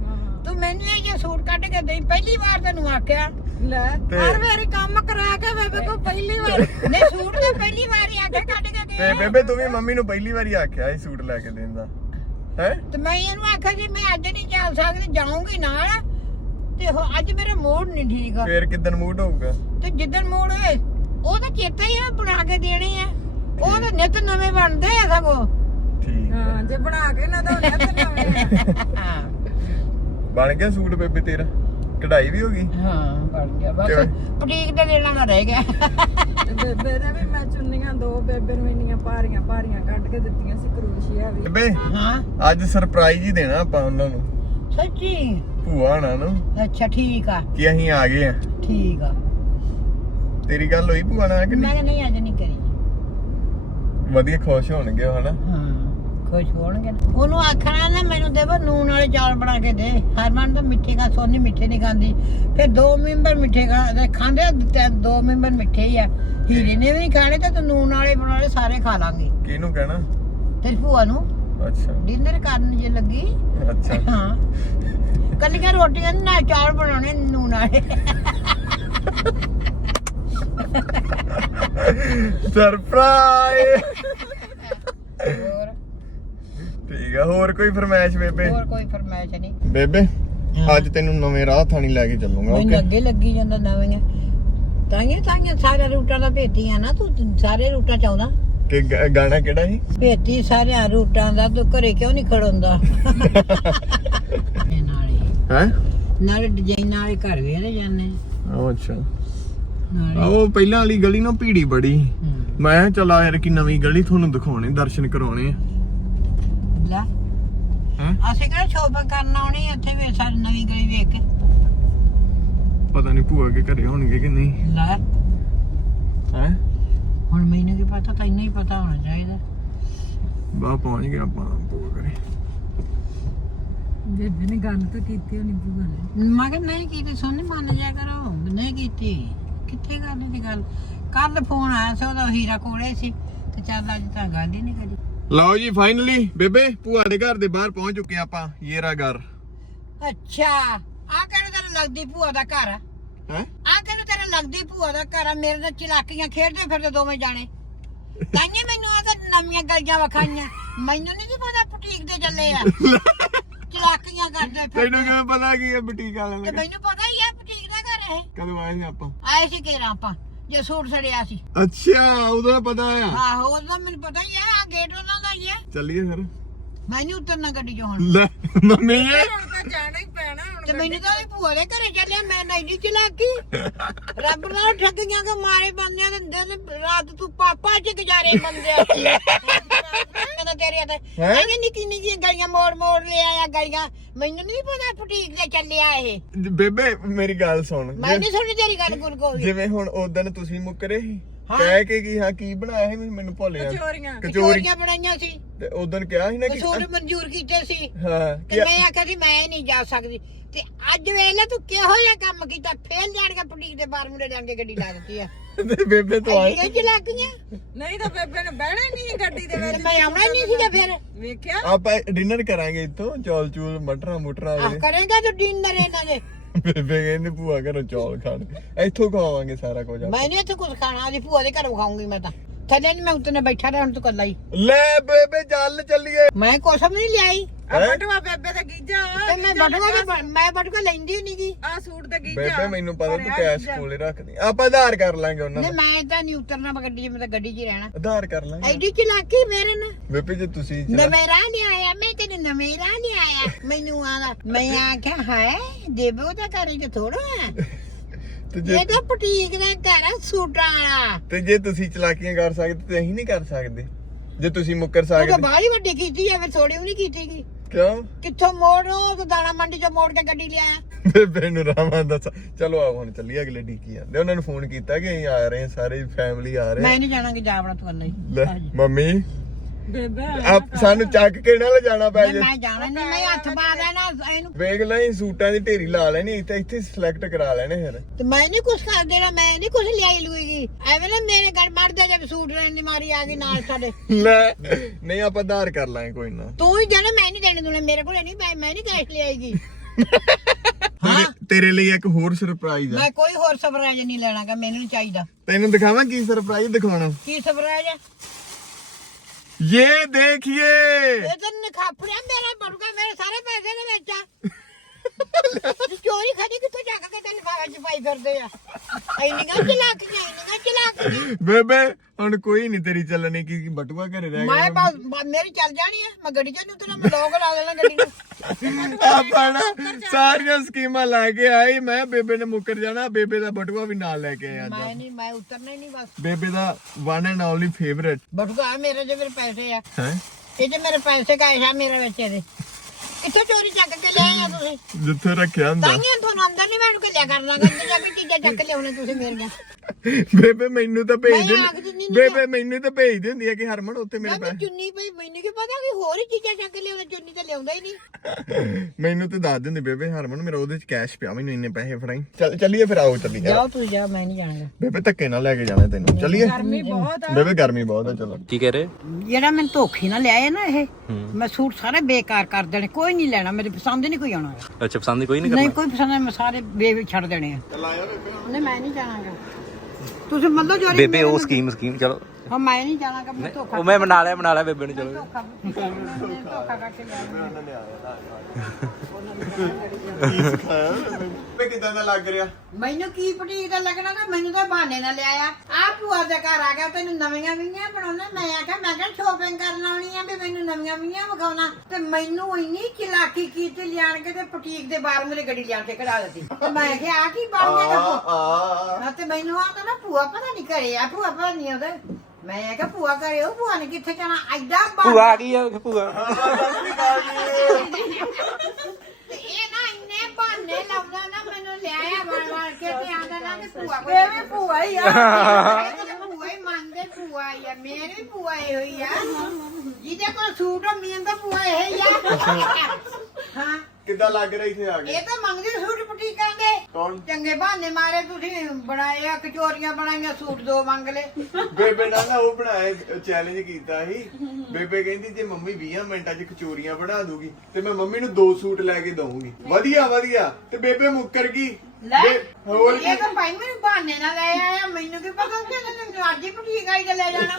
ਤੂੰ ਮੈਨੂੰ ਇਹ ਜੇ ਸੂਟ ਕੱਢ ਕੇ ਦੇਈ ਪਹਿਲੀ ਵਾਰ ਤੈਨੂੰ ਆਖਿਆ। ਲੈ। ਤੇ- ਹਰ ਵਾਰੀ ਕੰਮ ਕਰਾ ਕੇ ਬੇਬੇ ਕੋ ਪਹਿਲੀ ਵਾਰ। ਨਹੀਂ ਸੂਟ ਤੇ ਪਹਿਲੀ ਵਾਰ ਹੀ ਆਖਿਆ ਕੱਢ ਕੇ ਦੇ ਤੇ ਬੇਬੇ ਤੂੰ ਵੀ ਮੰਮੀ ਨੂੰ ਪਹਿਲੀ ਵਾਰੀ ਆਖਿਆ ਇਹ ਸੂਟ ਲੈ ਕੇ ਦੇਣ ਦਾ। ਹੈ? ਤੇ ਮੈਂ ਇਹਨੂੰ ਆਖਿਆ ਜੀ ਮੈਂ ਅੱਜ ਨਹੀਂ ਚੱਲ ਸਕਦੀ ਜਾਊਂਗੀ ਨਾਲ। ਤੇ ਉਹ- ਅੱਜ ਮੇਰਾ ਮੂਡ ਨਹੀਂ ਠੀਕ। ਆ ਫੇਰ ਕਿਦਨ ਮੂਡ ਹੋਊਗਾ? ਤੇ ਜਿੱਦਣ ਮੂਡ ਹੋਏ ਉਹ ਤਾਂ ਚੇਤਾ ਹੀ ਆ ਬਣਾ ਕੇ ਦੇਣੇ ਆ। ਉਹ ਤਾਂ ਨਿਤ ਨਵੇਂ ਬਣਦੇ ਆ ਸਗੋਂ। ਠੀਕ ਹਾਂ ਜੇ ਬਣਾ ਕੇ ਨਾ ਤਾਂ ਉਹਨੇ ਤੇ ਨਵੇਂ ਆ। ਬਣ ਗਿਆ ਸੂਟ ਬੇਬੇ ਤੇਰਾ? ਕਢਾਈ ਵੀ ਹੋ ਗਈ? ਹਾਂ ਬਣ ਗਿਆ। ਬਸ ਕਿਵੇਂ? ਪਟੀਕ ਦੇ ਦੇਣਾ ਦਾ ਰਹਿ ਗਿਆ। ਤੇ ਬੇਬੇ ਦੇ ਵੀ ਮੈਂ ਚੁੰਨੀਆਂ ਦੋ ਬੇਬੇ ਨੂੰ ਇੰਨੀਆਂ ਭਾਰੀਆਂ ਭਾਰੀਆਂ ਕੱਢ ਕੇ ਦਿੱਤੀਆਂ ਸੀ ਕਰੋਸ਼ੀਆ ਵੀ। ਬੇਬੇ ਹਾਂ? ਅੱਜ ਸਰਪ੍ਰਾਈਜ਼ ਹੀ ਦੇਣਾ ਆਪਾਂ ਉਹਨਾਂ ਨੂੰ। ਸੱਚੀ? ਭੂਆ ਹਣਾ ਨੂੰ। ਅੱਛਾ ਠੀਕ ਆ। ਕਿ ਅਸੀਂ ਆ ਗਏ ਆ। ਠੀਕ ਆ। ਤੇਰੀ ਗੱਲ ਹੋਈ ਭੂਆ ਨਾਲ ਕਿ ਮੈਂ ਨਹੀਂ? ਕਿਹਾ ਨਹੀਂ ਅੱਜ ਨਹੀਂ ਕਰੀ। ਵਧੀਆ ਖੁਸ਼ ਹੋਣਗੇ ਉਹ ਹਨਾ? ਹਾਂ। ਖੁਸ਼ ਹੋਣਗੇ। ਉਹਨੂੰ ਆਖਣਾ ਨਾ ਮੈਨੂੰ ਦੇਵੋ ਨੂਨ ਵਾਲੇ ਚੌਲ ਬਣਾ ਕੇ ਦੇ। ਹਰਮਨ ਤਾਂ ਮਿੱਠੇ ਖਾ ਸੋਨੀ ਮਿੱਠੇ ਨਹੀਂ ਖਾਂਦੀ। ਫਿਰ ਦੋ ਮੈਂਬਰ ਮਿੱਠੇ ਖਾ ਖਾਂਦੇ ਆ, ਦੋ ਮੈਂਬਰ ਮਿੱਠੇ ਹੀ ਆ। ਹੀਰੇ ਨੇ ਵੀ ਨਹੀਂ ਖਾਣੇ ਤੇ ਤੂੰ ਨੂਨ ਵਾਲੇ ਬਣਾ ਲੈ ਸਾਰੇ ਖਾ ਲਾਂਗੇ। ਕਿਹਨੂੰ ਕਹਿਣਾ? ਤੇਰੀ ਭੂਆ ਨੂੰ। ਅੱਛਾ। ਡਿਨਰ ਕਰਨ ਜੇ ਲੱਗੀ। ਅੱਛਾ। ਹਾਂ। ਕੱਲੀਆਂ ਰੋਟੀਆਂ ਨੀ, ਨਾਲ ਚੌਲ ਬਣਾਉਣੇ ਨੂਨ ਵਾਲੇ। ਸਰਪ੍ਰਾਈਜ਼ ਹੋਰ। ਠੀਕ ਆ ਹੋਰ ਕੋਈ ਫਰਮਾਇਸ਼ ਬੇਬੇ? ਹੋਰ ਕੋਈ ਫਰਮਾਇਸ਼ ਨਹੀਂ। ਬੇਬੇ ਅੱਜ ਤੈਨੂੰ ਨਵੇਂ ਰਾਹ ਥਾਣੀ ਲੈ ਕੇ ਚੱਲੂਗਾ ਮੈਨੂੰ ਅੱਗੇ ਲੱਗੀ ਜਾਂਦਾ ਨਵੀਆਂ। ਤਾਂਹੀਆਂ ਤਾਂਹੀਆਂ ਸਾਰੇ ਰੂਟਾਂ ਦਾ ਭੇਤੀ ਆ ਨਾ ਤੂੰ ਸਾਰੇ ਰੂਟਾਂ ਚ ਆਉਂਦਾ। ਕਿ ਗਾਣਾ ਕਿਹੜਾ ਸੀ? ਭੇਤੀ ਸਾਰਿਆਂ ਰੂਟਾਂ ਦਾ ਤੂੰ ਘਰੇ ਕਿਉਂ ਨਹੀਂ ਖੜੋਂਦਾ? ਨਾਲੇ ਹੈ ਨਾਲੇ ਡਿਜ਼ਾਈਨ ਵਾਲੇ ਘਰ ਵੇਲੇ ਜਾਂਦੇ। ਅੱਛਾ। ਨਾਲੇ ਉਹ ਪਹਿਲਾਂ ਵਾਲੀ ਗਲੀ ਨਾ ਭੀੜੀ ਬੜੀ। ਮੈਂ ਚੱਲ ਯਾਰ ਕਿ ਨਵੀਂ ਗਲੀ ਤੁਹਾਨੂੰ ਦਿਖਾਉਣੇ ਦਰਸ਼ਨ ਕਰਾਉਣੇ ਲੈ ਹੈ? ਅਸੀਂ ਕਿਹੜਾ ਸ਼ੋਪਿੰਗ ਕਰਨ ਆਉਣੀ ਇੱਥੇ ਵੇ ਸਾਡੀ ਨਵੀਂ ਗਲੀ ਵੇਖ ਕੇ। ਪਤਾ ਨਹੀਂ ਭੂਆ ਕੇ ਘਰੇ ਹੋਣਗੇ ਕਿ ਨਹੀਂ। ਲੈ। ਹੈ? ਹੁਣ ਮੈਨੂੰ ਕੀ ਪਤਾ ਤੈਨੂੰ ਹੀ ਪਤਾ ਹੋਣਾ ਚਾਹੀਦਾ। ਬਾ ਪਹੁੰਚ ਗਏ ਆਪਾਂ ਭੂਆ ਘਰੇ। ਬੇਬੇ ਨੇ ਗੱਲ ਤਾਂ ਕੀਤੀ ਹੋਣੀ ਬੁਗਾ ਨੇ। ਮੈਂ ਕਿਹਾ ਨਹੀਂ ਕੀਤੀ ਸੁਣ ਮੰਨ ਜਾ ਕਰੋ। ਨਹੀਂ ਕੀਤੀ। ਕਿੱਥੇ ਗੱਲ ਦੀ ਗੱਲ? ਕੱਲ ਫੋਨ ਆਇਆ ਸੀ ਉਹਦਾ ਹੀਰਾ ਕੋਲੇ ਸੀ ਤੇ ਚੱਲ ਅੱਜ ਤਾਂ ਗੱਲ ਹੀ ਨਹੀਂ ਕਰੀ। ਲਓ ਜੀ ਫਾਈਨਲੀ ਬੇਬੇ ਭੂਆ ਦੇ ਘਰ ਦੇ ਬਾਹਰ ਪਹੁੰਚ ਚੁੱਕੇ ਆਪਾਂ ਯੇਰਾ ਘਰ। ਅੱਛਾ ਆ ਕਿਹੜਾ ਤੇਰਾ ਲੱਗਦੀ ਭੂਆ ਦਾ ਘਰ? ਆ ਹੈ? ਆ ਕਿਹੜਾ ਤੇਰਾ ਲੱਗਦੀ ਭੂਆ ਦਾ ਘਰ? ਆ ਮੇਰੇ ਨਾਲ ਚਲਾਕੀਆਂ ਖੇਡਦੇ ਫਿਰਦੇ ਦੋਵੇਂ ਜਾਣੇ। ਤਾਂਗੇ ਮੈਨੂੰ ਆ ਤਾਂ ਨਵੀਆਂ ਗਲੀਆਂ ਵਿਖਾਈਆਂ। ਮੈਨੂੰ ਨਹੀਂ ਪਤਾ ਬੁਟੀਕ ਤੇ ਚੱਲੇ ਆ। ਚਲਾਕੀਆਂ ਕਰਦੇ ਤੈਨੂੰ ਫਿਰਦੇ ਕਿਵੇਂ ਪਤਾ ਕੀ ਹੈ ਬੁਟੀਕ ਵਾਲਿਆਂ ਤੇ ਦਾ ਮੈਨੂੰ ਪਤਾ ਹੀ ਆ ਬੁਟੀਕ ਦਾ ਘਰ ਹੈ ਕਦੋਂ ਆਏ ਸੀ ਆਪਾਂ? ਆਏ ਸੀ ਕੇਰਾਂ ਆਪਾਂ। ਜੇ ਸੂਟ ਸੜਿਆ ਸੀ। ਅੱਛਾ ਉਹਦਾ ਪਤਾ ਆ। ਆਹੋ ਉਹਦਾ ਮੈਨੂੰ ਪਤਾ ਹੀ ਆ ਆ ਗੇਟ ਉਹਨਾਂ ਦਾ ਹੀ ਆ। ਚੱਲੀਏ ਫਿਰ। ਮੈਨੂੰ ਉਤਰਨਾ ਗੱਡੀ ਚੋਂ ਹੁਣ। ਲੈ ਮੰਮੀ। ਇਹ ਹੁਣ ਤਾਂ ਜਾਣਾ ਹੀ ਪੈਣਾ। ਤੇ ਮੈਨੂੰ ਤਾਂ ਇਹ ਭੂਆ ਦੇ ਘਰੇ ਚੱਲਿਆ ਮੈਂ ਨਹੀਂ ਚਲਾਕੀ। ਰੱਬ ਨਾਲ ਠੱਗੀਆਂ ਕੇ ਮਾਰੇ ਬੰਦਿਆਂ ਦੇ ਦਿਨ ਰਾਤ ਤੂੰ ਪਾਪਾ ਚ ਗੁਜ਼ਾਰੇ ਬੰਦਿਆ ਕਹਿੰਦਾ ਤੇਰੇ ਤੇ ਹੈਂ? ਇਹ ਨਿੱਕੀ ਨਿੱਕੀ ਗਲੀਆਂ ਮੋੜ ਮੋੜ ਲੈ ਆਇਆ ਗਲੀਆਂ ਮੈਨੂੰ ਨਹੀਂ ਪਤਾ ਬੁਟੀਕ ਤੇ ਚੱਲਿਆ ਇਹ। ਬੇਬੇ ਮੇਰੀ ਗੱਲ ਸੁਣ। ਮੈਂ ਨਹੀਂ ਸੁਣੀ ਤੇਰੀ ਗੱਲ ਕੋਈ ਜਿਵੇਂ ਹੁਣ ਉਦੋਂ ਤੁਸੀਂ ਮੁੱਕਰੇ ਸੀ। ਕਹਿ ਕੇ ਕੀ ਹਾਂ ਕੀ ਬਣਾਇਆ ਸੀ ਮੈਨੂੰ ਭੁੱਲ ਗਿਆ। ਕਚੋਰੀਆਂ। ਕਚੋਰੀ ਕਚੋਰੀਆਂ ਬਣਾਈਆਂ ਸੀ। ਤੇ ਉਦੋਂ ਕਿਹਾ ਸੀ ਨਾ ਕਿ ਕਸੂਰ ਮਨਜ਼ੂਰ ਕੀਤੇ ਸੀ। ਹਾਂ ਤੇ ਮੈਂ ਆਖਿਆ ਸੀ ਮੈਂ ਨਹੀਂ ਜਾ ਸਕਦੀ। ਤੇ ਅੱਜ ਵੇਲੇ ਤੂੰ ਕਿਹੋ ਜਿਹਾ ਕੰਮ ਕੀਤਾ। ਫੇਲ ਜਾਣ ਕੇ ਪੁਲਿਸ ਦੇ ਬਾਹਰ ਮੁੰਡੇ ਜਾਣ ਕੇ ਗੱਡੀ ਲਾ ਦਿੱਤੀ ਆ। ਬੇਬੇ ਤੋਂ ਚਲਾਕੀਆਂ। ਨਹੀਂ ਤਾਂ ਬੇਬੇ ਨੇ ਬਹਿਣਾ ਨਹੀਂ ਗੱਡੀ ਦੇ ਵਿੱਚ। ਮੈਂ ਆਉਣਾ ਹੀ ਨਹੀਂ ਸੀਗਾ ਫਿਰ। ਵੇਖਿਆ? ਆਪਾਂ ਡਿਨਰ ਕਰਾਂਗੇ ਇੱਥੋਂ ਚੌਲ ਚੂਲ ਮਟਰਾਂ ਮੁਟਰਾਂ ਦੇ ਕਰੇਗਾ ਤੂੰ ਡਿਨਰ ਇਹਨਾਂ ਦੇ? ਬੇਬੇ ਕਹਿੰਦੇ ਭੂਆ ਘਰੋਂ ਚੌਲ ਖਾਣ ਇੱਥੋਂ ਖਵਾਵਾਂਗੇ ਸਾਰਾ ਕੁਝ। ਮੈਂ ਨਹੀਂ ਇੱਥੇ ਕੁਝ ਖਾਣਾ ਉਹਦੀ ਭੂਆ ਦੇ ਘਰੋਂ ਖਾਊਂਗੀ ਮੈਂ ਤਾਂ ਥੱਲੇ ਨਹੀਂ ਮੈਂ ਉੱਤੇ ਬੈਠਾ ਰਹਿ ਹੁਣ ਤੂੰ ਕੱਲਾ ਹੀ। ਲੈ ਬੇਬੇ ਚੱਲ ਚੱਲੀਏ। ਮੈਂ ਕੁਛ ਵੀ ਨਹੀਂ ਲਿਆਈ। ਆ ਬਟਵਾ ਬੇਬੇ ਦਾ ਗੀਜਾ ਤੇ ਮੈਂ ਬਟੂਆ ਤੇ ਮੈਂ ਬਟੂਆ ਲੈਂਦੀ ਨਹੀਂ ਗੀ। ਆ ਸੂਟ ਦਾ ਗੀਜਾ। ਬੇਬੇ ਮੈਨੂੰ ਪਤਾ ਤੂੰ ਕੈਸ਼। ਕੋਲੇ ਰੱਖਦੀ। ਆਪਾਂ ਆਧਾਰ ਕਰ ਲਾਂਗੇ ਉਹਨਾਂ ਨਹੀਂ ਦਾ। ਮੈਂ ਤਾਂ ਨਹੀਂ ਉਤਰਨਾ ਮੈਂ ਗੱਡੀ 'ਚ ਮੈਂ ਤਾਂ ਗੱਡੀ 'ਚ ਹੀ ਰਹਿਣਾ। ਆਧਾਰ ਕਰ ਲਾਂਗੇ। ਐਡੀ ਚਲਾਕੀ ਮੇਰੇ ਨਾਲ। ਬੇਬੇ ਜੇ ਤੁਸੀਂ ਚਲਾ- ਨਵੇਂ ਰਾਹ ਨਹੀਂ ਆਇਆ ਮੈਂ ਤੈਨੂੰ ਨਵੇਂ ਰਾਹ ਨਹੀਂ ਆਇਆ। ਮੈਨੂੰ ਆਦਾ ਮੈਂ ਆਖਿਆ ਹੈ ਦੇਬੋ ਦਾ ਘਰ ਚ ਥੋੜਾ ਹੈ। ਤੇ ਜੇ ਇਹ ਤਾਂ ਬੁਟੀਕ ਦਾ ਘਰ ਆ ਸੂਟਾਂ ਵਾਲਾ। ਤੇ ਜੇ ਤੁਸੀਂ ਚਲਾਕੀਆਂ ਕਰ ਸਕਦੇ ਤੇ ਅਸੀਂ ਨਹੀਂ ਕਰ ਸਕਦੇ। ਜੇ ਤੁਸੀਂ ਮੁੱਕਰ ਉਹ ਤਾਂ ਸਕਦੇ। ਬਾਹਲੀ ਵੱਡੀ ਕੀਤੀ ਐ ਫਿਰ ਥੋੜੀ ਵੀ ਨਹੀਂ ਕੀਤੀ ਕਿਉਂ? ਕਿੱਥੋਂ ਮੋੜੋ ਤੇ ਦਾਣਾ ਮੰਡੀ ਚੋਂ ਮੋੜ ਕੇ ਗੱਡੀ ਲਿਆਇਆ ਬੇਬੇ ਨੂੰ ਰਾਮਾਂ ਦੱਸ ਚਲੋ ਆਓ ਹੁਣ ਚੱਲੀਏ ਅਗਲੇ ਡੀਕੀ ਜਾਂਦੇ ਉਹਨਾਂ ਨੂੰ ਫੋਨ ਕੀਤਾ ਕਿ ਅਸੀਂ ਆ ਰਹੇ ਹਾਂ ਸਾਰੇ ਫੈਮਿਲੀ ਆ ਰਹੇ ਮੈਂ ਨਹੀਂ ਜਾਣਾਗੀ ਜਾ ਆਪਣਾ ਤੂੰ ਹੀ। ਲੈ ਮੰਮੀ। ਬੇਬੇ ਆਪ ਸਾਨੂੰ ਚੱਕ ਕੇ ਨਾ ਲਿਜਾਣਾ ਪੈ ਜੇ। ਮੈਂ ਜਾਣਾ ਨਹੀਂ ਮੈਂ ਹੱਥ ਪਾ ਦੇਣਾ ਇਹਨੂੰ ਵੇਖ ਲੈ ਅਸੀਂ ਸੂਟਾਂ ਦੀ ਢੇਰੀ ਲਾ ਲੈਣੀ ਇੱਥੇ ਇੱਥੇ ਸਿਲੈਕਟ ਕਰਾ ਲੈਣੇ ਫਿਰ। ਤੇ ਮੈਂ ਨਹੀਂ ਕੁਛ ਕਰ ਦੇਣਾ ਮੈਂ ਨਹੀਂ ਕੁਛ ਲਿਆਈ ਲੂਈਗੀ ਐਵੇਂ ਨਾ ਮੇਰੇ ਘਰ ਮਰਦੇ ਜਦ ਸੂਟ ਲੈਣ ਦੀ ਮਾਰੀ ਆ ਗਈ ਨਾਲ ਸਾਡੇ। ਲੈ ਨਹੀਂ ਆਪਾਂ ਆਧਾਰ ਕਰ ਲਾਂਗੇ ਕੋਈ ਨਾ। ਤੂੰ ਹੀ ਜਾਣਾ ਮੈਂ ਨਹੀਂ ਦੇਣੇ ਦੁਨੇ ਮੇਰੇ ਕੋਲ ਨਹੀਂ ਮੈਂ ਮੈਂ ਨਹੀਂ ਕੈਸ਼ ਲਿਆਈਗੀ ਤੇਰੇ- ਤੇਰੇ ਲਈ ਇੱਕ ਹੋਰ ਸਰਪ੍ਰਾਈਜ਼ ਆ। ਮੈਂ ਕੋਈ ਹੋਰ ਸਰਪ੍ਰਾਈਜ਼ ਨਹੀਂ ਲੈਣਾਗਾ ਮੈਨੂੰ ਨਹੀਂ ਚਾਹੀਦਾ। ਤੈਨੂੰ ਦਿਖਾਵਾਂ ਕੀ ਸਰਪ੍ਰਾਈਜ਼ ਦਿਖਾਉਣਾ? ਕੀ ਸਰਪ੍ਰਾਈਜ਼ ਹੈ ਇਹ ਦੇਖੀਏ ਇਹ ਤਾਂ ਨਖਾਪੜਿਆ ਮੇਰਾ ਬੜੂਗਾ ਮੇਰੇ ਸਾਰੇ ਪੈਸੇ ਦੇ ਵਿੱਚ ਚੋਰੀ ਖੜੀ ਕਿੱਥੋਂ ਚੱਕ ਕੇ ਤੇ ਲਿਫਾਫੇ ਚ ਪਾਈ ਫਿਰਦੇ ਆ? ਇੰਨੀਆਂ ਚਲਾਕੀਆਂ ਇੰਨੀਆਂ ਚਲਾਕੀਆਂ। ਬੇਬੇ ਹੁਣ ਕੋਈ ਨਹੀਂ ਤੇਰੀ ਚੱਲਣੀ ਕੀ ਬਟੂਆ ਘਰੇ ਰਹਿ ਮੈਂ ਗਿਆ ਬਸ ਬਸ ਮੇਰੀ ਚੱਲ ਜਾਣੀ ਆ। ਮੈਂ ਗੱਡੀ ਚ ਨਹੀਂ ਉਤਰਨਾ ਮੈਂ ਲੋਕ ਲਾ ਦੇਣਾ ਗੱਡੀ ਨੂੰ। ਆਪਾਂ ਨਾ ਸਾਰੀਆਂ ਸਕੀਮਾਂ ਲਾ ਕੇ ਆਈ। ਮੈਂ ਬੇਬੇ ਨੇ ਮੁੱਕਰ ਜਾਣਾ ਬੇਬੇ ਦਾ ਬਟੂਆ ਵੀ ਨਾਲ ਲੈ ਕੇ ਆਇਆ ਮੈਂ ਨਹੀਂ ਮੈਂ ਉਤਰਨਾ ਹੀ ਨਹੀਂ ਬਸ। ਬੇਬੇ ਦਾ ਵਨ ਐਂਡ ਓਨਲੀ ਫੇਵਰਿਟ ਬਟੂਗਾ ਆ ਮੇਰੇ ਜੇ ਮੇਰੇ ਪੈਸੇ ਆ। ਹੈ? ਇਹ ਜੇ ਮੇਰੇ ਪੈਸੇ ਕਾਇਸ਼ਾ ਮੇਰੇ ਵਿੱਚ ਇਹਦੇ। ਕਿੱਥੋਂ ਚੋਰੀ ਚੱਕ ਕੇ ਲਿਆਏ ਆ ਤੁਸੀਂ? ਜਿੱਥੇ ਰੱਖਿਆ ਹੁੰਦਾ। ਤਾਂਹੀਆਂ ਤੁਹਾਨੂੰ ਅੰਦਰ ਨਹੀਂ ਮੈਨੂੰ ਕਿੱਲਿਆ ਕਰਨਾ ਗੱਡੀ ਜਾ ਕੇ ਚੀਜ਼ਾਂ ਚੱਕ ਲਿਆਉਣੇ ਤੁਸੀਂ ਮੇਰੀਆਂ ਬੇਬੇ ਮੈਨੂੰ ਤਾਂ ਭੇਜ ਮੈਂ ਦਿੰਦੀ ਦਿੰਦੀ ਬੇਬੇ ਮੈਨੂੰ ਤਾਂ ਭੇਜਦੀ ਹੁੰਦੀ ਹੈ ਕਿ ਹਰਮਨ ਉੱਥੇ ਮੇਰੇ ਮੈਂ ਪੈਸੇ ਚੁੰਨੀ ਪਈ ਮੈਨੂੰ ਕੀ ਪਤਾ ਕਿ ਹੋਰ ਹੀ ਚੀਜ਼ਾਂ ਚੱਕ ਲਿਆਉਣੇ ਚੁੰਨੀ ਤੇ ਲਿਆਉਂਦਾ ਹੀ ਨਹੀਂ। ਮੈਨੂੰ ਤਾਂ ਦੱਸ ਦਿੰਦੀ ਬੇਬੇ ਹਰਮਨ ਮੇਰਾ ਉਹਦੇ ਚ ਕੈਸ਼ ਪਿਆ ਮੈਨੂੰ ਇੰਨੇ ਪੈਸੇ ਫੜਾਈ। ਚੱਲ ਚੱਲੀਏ ਫਿਰ ਆਓ ਚੱਲੀਏ। ਜਾਓ ਤੁਸੀਂ ਜਾ ਮੈਂ ਨਹੀਂ ਜਾਣਾਗਾ ਬੇਬੇ ਧੱਕੇ ਨਾਲ ਲੈ ਕੇ ਜਾਣਾ ਤੈਨੂੰ। ਚੱਲੀਏ। ਗਰਮੀ ਬਹੁਤ ਆ। ਬੇਬੇ ਗਰਮੀ ਬਹੁਤ ਹੈ ਚਲੋ। ਕੀ ਕਹਿ ਰਹੇ? ਜਿਹੜਾ ਮੈਨੂੰ ਧੋਖੀ ਨਾਲ ਲਿਆਏ ਨਾ ਇਹ ਮੈਂ ਸੂਟ ਸਾਰੇ ਬੇਕਾਰ ਕਰ ਦੇਣੇ ਕੋਈ ਨਹੀਂ ਲੈਣਾ ਮੇਰੀ ਪਸੰਦ ਨਹੀਂ ਕੋਈ ਆਉਣਾ। ਅੱਛਾ ਪਸੰਦ ਕੋਈ ਨਹੀਂ ਨਹੀਂ ਕਰਨਾ? ਕੋਈ ਪਸੰਦ ਨਹੀਂ ਮੈਂ ਸਾਰੇ ਬੇਵੇ ਛੱਡ ਦੇਣੇ ਆ। ਨਹੀਂ ਮੈਂ ਨਹੀਂ ਜਾਣਾਗਾ। ਤੁਸੀਂ ਮਤਲਬ ਜੋ ਬੇਬੇ ਉਹ ਸਕੀਮ ਸਕੀਮ ਚਲੋ। ਹਾਂ ਮੈਂ ਨਹੀਂ ਜਾਣਾ ਕਿ ਮੈਂ ਧੋਖਾ ਉਹ ਮੈਂ ਬਣਾ ਲਿਆ ਬਣਾ ਲਿਆ ਬੇਬੇ ਨੂੰ ਚਲੋ। ਧੋਖਾ ਧੋਖਾ ਕਰਕੇ ਲੈ ਆਉਂਦੀ। ਕੀ ਸਿਖਾਇਆ ਬੇ ਕਿਦਾਂ ਦਾ ਲੱਗ ਰਿਹਾ? ਮੈਨੂੰ ਕੀ ਪਟੀਕ ਦਾ ਲੱਗਣਾ ਨਾ ਮੈਨੂੰ ਤਾਂ ਬਹਾਨੇ ਨਾਲ ਲਿਆਇਆ। ਆ ਭੂਆ ਦੇ ਘਰ ਆ ਗਿਆ ਤੈਨੂੰ ਨਵੀਆਂ ਵੀਆਂ ਬਣਾਉਣਾ। ਮੈਂ ਆਖਿਆ ਮੈਂ ਕਿਹਾ ਸ਼ੋਪਿੰਗ ਕਰਨ ਆਉਣੀ ਆ ਵੀ ਮੈਨੂੰ ਨਵੀਆਂ ਵੀਆਂ ਵਿਖਾਉਣਾ। ਤੇ ਮੈਨੂੰ ਇੰਨੀ ਚਲਾਕੀ ਕੀਤੀ ਲਿਆਣ ਕੇ ਤੇ ਪਟੀਕ ਦੇ ਬਾਹਰ ਮੇਰੇ ਗੱਡੀ ਲਿਆਣ ਕੇ ਖੜਾ ਦਿੱਤੀ। ਤੇ ਮੈਂ ਕਿਹਾ ਆ ਕੀ ਬਣ ਗਿਆ ਆ ਆ ਹਾਂ ਤੇ ਮੈਨੂੰ ਨਾ ਭੂਆ ਪਤਾ ਨਹੀਂ ਘਰੇ ਆ ਭੂਆ ਪਤਾ ਨਹੀਂ ਉਹਦੇ। ਮੈਂ ਕਿਹਾ ਭੂਆ ਘਰੇ ਉਹ ਭੂਆ ਨੇ ਕਿੱਥੇ ਜਾਣਾ? ਐਡਾ ਭੂਆ ਬਹਾਨਾ ਆ ਗਈ ਆ ਭੂਆ। ਤੇ ਇਹ ਨਾ ਇੰਨੇ ਬਹਾਨੇ ਲਾਉਂਦਾ ਨਾ ਮੈਨੂੰ ਲਿਆਇਆ ਵੜ ਵੜ ਕੇ ਤੇ ਆਂਦਾ ਨਾ ਕਿ ਭੂਆ ਕੋਲ ਇਹ ਵੀ ਭੂਆ ਹੀ ਆ। ਭੂਆ ਹੀ ਮੰਨਦੇ ਭੂਆ ਹੀ ਆ। ਮੇਰੇ ਭੂਆ ਇਹ ਹੋਈ ਆ। ਜਿਹਦੇ ਕੋਲ ਸੂਟ ਆ ਮੀਆਂ ਦਾ ਭੂਆ ਇਹ ਹੀ ਆ। ਹਾਂ। ਕਿੱਦਾਂ ਲੱਗ ਰਿਹਾ ਇੱਥੇ ਆ ਕੇ? ਇਹ ਤਾਂ ਮੰਗਦੇ ਸੂਟ ਬੁਟੀਕਾਂ ਦੇ। ਕੌਣ? ਚੰਗੇ ਬਹਾਨੇ ਮਾਰੇ ਤੁਸੀਂ ਬਣਾਏ ਆ ਕਚੋਰੀਆਂ ਬਣਾਈਆਂ ਸੂਟ ਦੋ ਮੰਗ ਲੈ ਬੇਬੇ ਨਾਲ ਨਾ ਉਹ ਬਣਾਇਆ ਚੈਲੰਜ ਕੀਤਾ ਸੀ। ਬੇਬੇ ਕਹਿੰਦੀ ਜੇ ਮੰਮੀ 20 ਮਿੰਟਾਂ 'ਚ ਕਚੋਰੀਆਂ ਬਣਾ ਦੂਗੀ ਤੇ ਮੈਂ ਮੰਮੀ ਨੂੰ ਦੋ ਸੂਟ ਲੈ ਕੇ ਦਊਂਗੀ। ਵਧੀਆ ਵਧੀਆ। ਤੇ ਬੇਬੇ ਮੁੱਕਰ ਗਈ। ਲੈ ਹੋਰ ਕੀ? ਇਹ ਤਾਂ ਭਾਈ ਮੈਨੂੰ ਬਹਾਨੇ ਨਾਲ ਲੈ ਆਇਆ ਮੈਨੂੰ ਕੀ ਪਤਾ ਸੀ ਇਹਨਾਂ ਨੇ ਅੱਜ ਹੀ ਬੁਟੀਕ ਆਈ ਤੇ ਲੈ ਜਾਣਾ।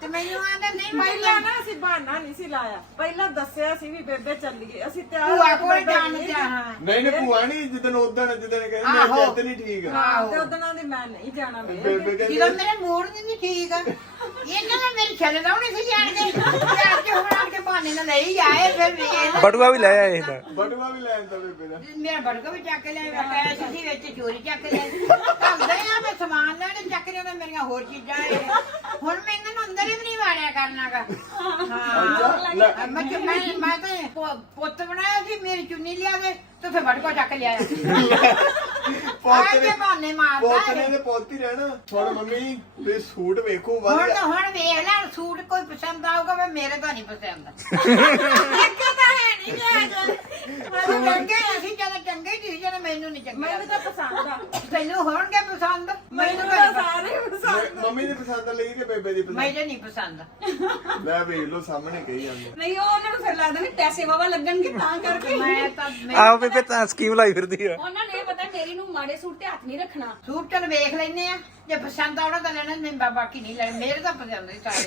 ਤੇ ਮੈਨੂੰ ਆਂਦਾ ਨਹੀਂ ਪਹਿਲਾਂ ਪਹਿਲਾਂ ਨਾ ਅਸੀਂ ਬਹਾਨਾ ਨਹੀਂ ਸੀ ਲਾਇਆ। ਪਹਿਲਾਂ ਦੱਸਿਆ ਸੀ ਵੀ ਬੇਬੇ ਚੱਲੀਏ। ਅਸੀਂ ਤਿਆਰ ਭੂਆ ਕੇ ਕੋਲ ਜਾਣ ਨਹੀਂ ਜਾ। ਹਾਂ। ਨਹੀਂ ਨਹੀਂ ਭੂਆ ਨਹੀਂ ਜਿੱਦਣ ਉਦਣ ਜਿੱਦਣ ਕਹਿੰਦੇ ਆਹੋ। ਮੈਂ ਜੱਤ ਨਹੀਂ ਠੀਕ। ਆ ਹਾਂ ਤੇ ਉਦੋਂ ਦੀ ਮੈਂ ਨਹੀਂ ਜਾਣਾ ਵੇ ਬੇਬੇ ਜਦੋਂ ਕਹਿੰਦੀ ਮੇਰੇ ਮੂਡ ਨਹੀਂ ਸੀ ਠੀਕ ਇਹਨਾਂ ਨੇ ਮੇਰੀ ਛੱਲ ਲਾਉਣੀ ਸੀ ਜਾਣ ਕੇ। ਤੇ ਅੱਜ ਹੁਣ ਆਣ ਕੇ ਬਹਾਨੇ ਨਾਲ ਲਈ ਆਏ ਫਿਰ ਵੇਖ ਬਟੂਆ ਵੀ ਲੈ ਆਇਆ ਇਹ ਤਾਂ। ਬਟੂਆ ਵੀ ਲੈਣ ਤਾ ਬੇਬੇ ਦਾ। ਮੇਰਾ ਬੜਕਾ ਵੀ ਚੱਕ ਲਿਆ ਕੈਸ਼ ਸੀ ਵਿੱਚ ਚੋਰੀ ਚੱਕ ਲਿਆ। ਘਲਦੇ ਆ ਮੈਂ ਸਮਾਨ ਲੈਣ ਚੱਕ ਲਿਆ ਮੇਰੀਆਂ ਹੋਰ ਚੀਜ਼ਾਂ ਇਹ। ਹੁਣ ਮੈਂ ਇਹਨਾਂ ਨੂੰ ਅੰਦਰ ਹੀ ਵੀ ਨਹੀਂ ਵਾੜਿਆ ਕਰਨਾਗਾ। ਹਾਂ ਲੈ, ਮੈਂ ਕਿ- ਮੈਂ ਮੈਂ ਤਾਂ ਪੁ- ਪੁੱਤ ਬਣਾਇਆ ਸੀ ਮੇਰੀ ਚੁੰਨੀ ਲਿਆ ਦੇ ਤੇ ਫਿਰ ਬੜਕਾ ਚੱਕ ਲਿਆ। ਪੁੱਤ ਆ ਨੇ ਕੇ ਬਹਾਨੇ ਮਾਰਦਾ ਪੁੱਤ ਇਹ। ਨੇ ਤੇ ਪੁੱਤ ਹੀ ਰਹਿਣਾ। ਹੁਣ ਮੰਮੀ ਤੇ ਸੂਟ ਵੇਖੋ ਹੁਣ ਹੁਣ ਵੇਖ ਲੈ ਸੂਟ ਕੋਈ ਪਸੰਦ ਆਊਗਾ ਮੈਂ ਮੇਰੇ ਤਾਂ ਨਹੀਂ ਪਸੰਦ। ਦੇਖੋ ਤਾਂ ਹੈ ਨਹੀਂ ਲਿਆ ਚੰਗੇ ਅਸੀਂ ਜਦੋਂ ਚੰਗੇ ਸੀ ਜਦੋਂ ਮੈਨੂੰ ਨਹੀਂ ਚੰਗੇ ਮੈਨੂੰ ਤਾਂ ਪਸੰਦ ਆ ਤੈਨੂੰ ਹੋਣਗੇ ਪਸੰਦ ਮੈਨੂੰ ਤਾਂ ਤਾਂ ਨਹੀਂ ਸਾਰੇ ਪਸੰਦ ਮ- ਮੰਮੀ ਦੀ ਪਸੰਦ ਲਈ ਕਿ ਬੇਬੇ ਦੀ ਪਸੰਦ। ਮੈਨੂੰ ਨਹੀਂ ਪਸੰਦ ਲੈ ਵੇਖ ਲੋ ਸਾਹਮਣੇ ਕਹੀ ਜਾਂਦੇ ਨਹੀਂ ਉਹ ਉਹਨਾਂ ਨੂੰ ਫਿਰ ਲੱਗਦਾ ਵੀ ਪੈਸੇ ਵਾਵਾ ਲੱਗਣਗੇ ਤਾਂ ਕਰਕੇ ਮੈਂ ਤਾਂ ਮੈਂ- ਆਹ ਬੇਬੇ ਤਾਂ ਸਕੀਮ ਲਾਈ ਫਿਰਦੀ ਆ। ਉਹਨਾਂ ਨੂੰ ਪਤਾ ਮੇਰੀ ਨੂੰ ਮਾੜੇ ਸੂਟ ਤੇ ਹੱਥ ਨਹੀਂ ਰੱਖਣਾ ਸੂਟ ਚਲ ਵੇਖ ਲੈਨੇ ਆ ਜੇ ਪਸੰਦ ਆਉਣਾ ਤਾਂ ਲੈਣਾ ਨਹੀਂ ਬਾ- ਬਾਕੀ ਨਹੀਂ ਲੈਣਾ ਮੇਰੇ ਤਾਂ ਪਸੰਦ ਹੀ ਸਾਰੇ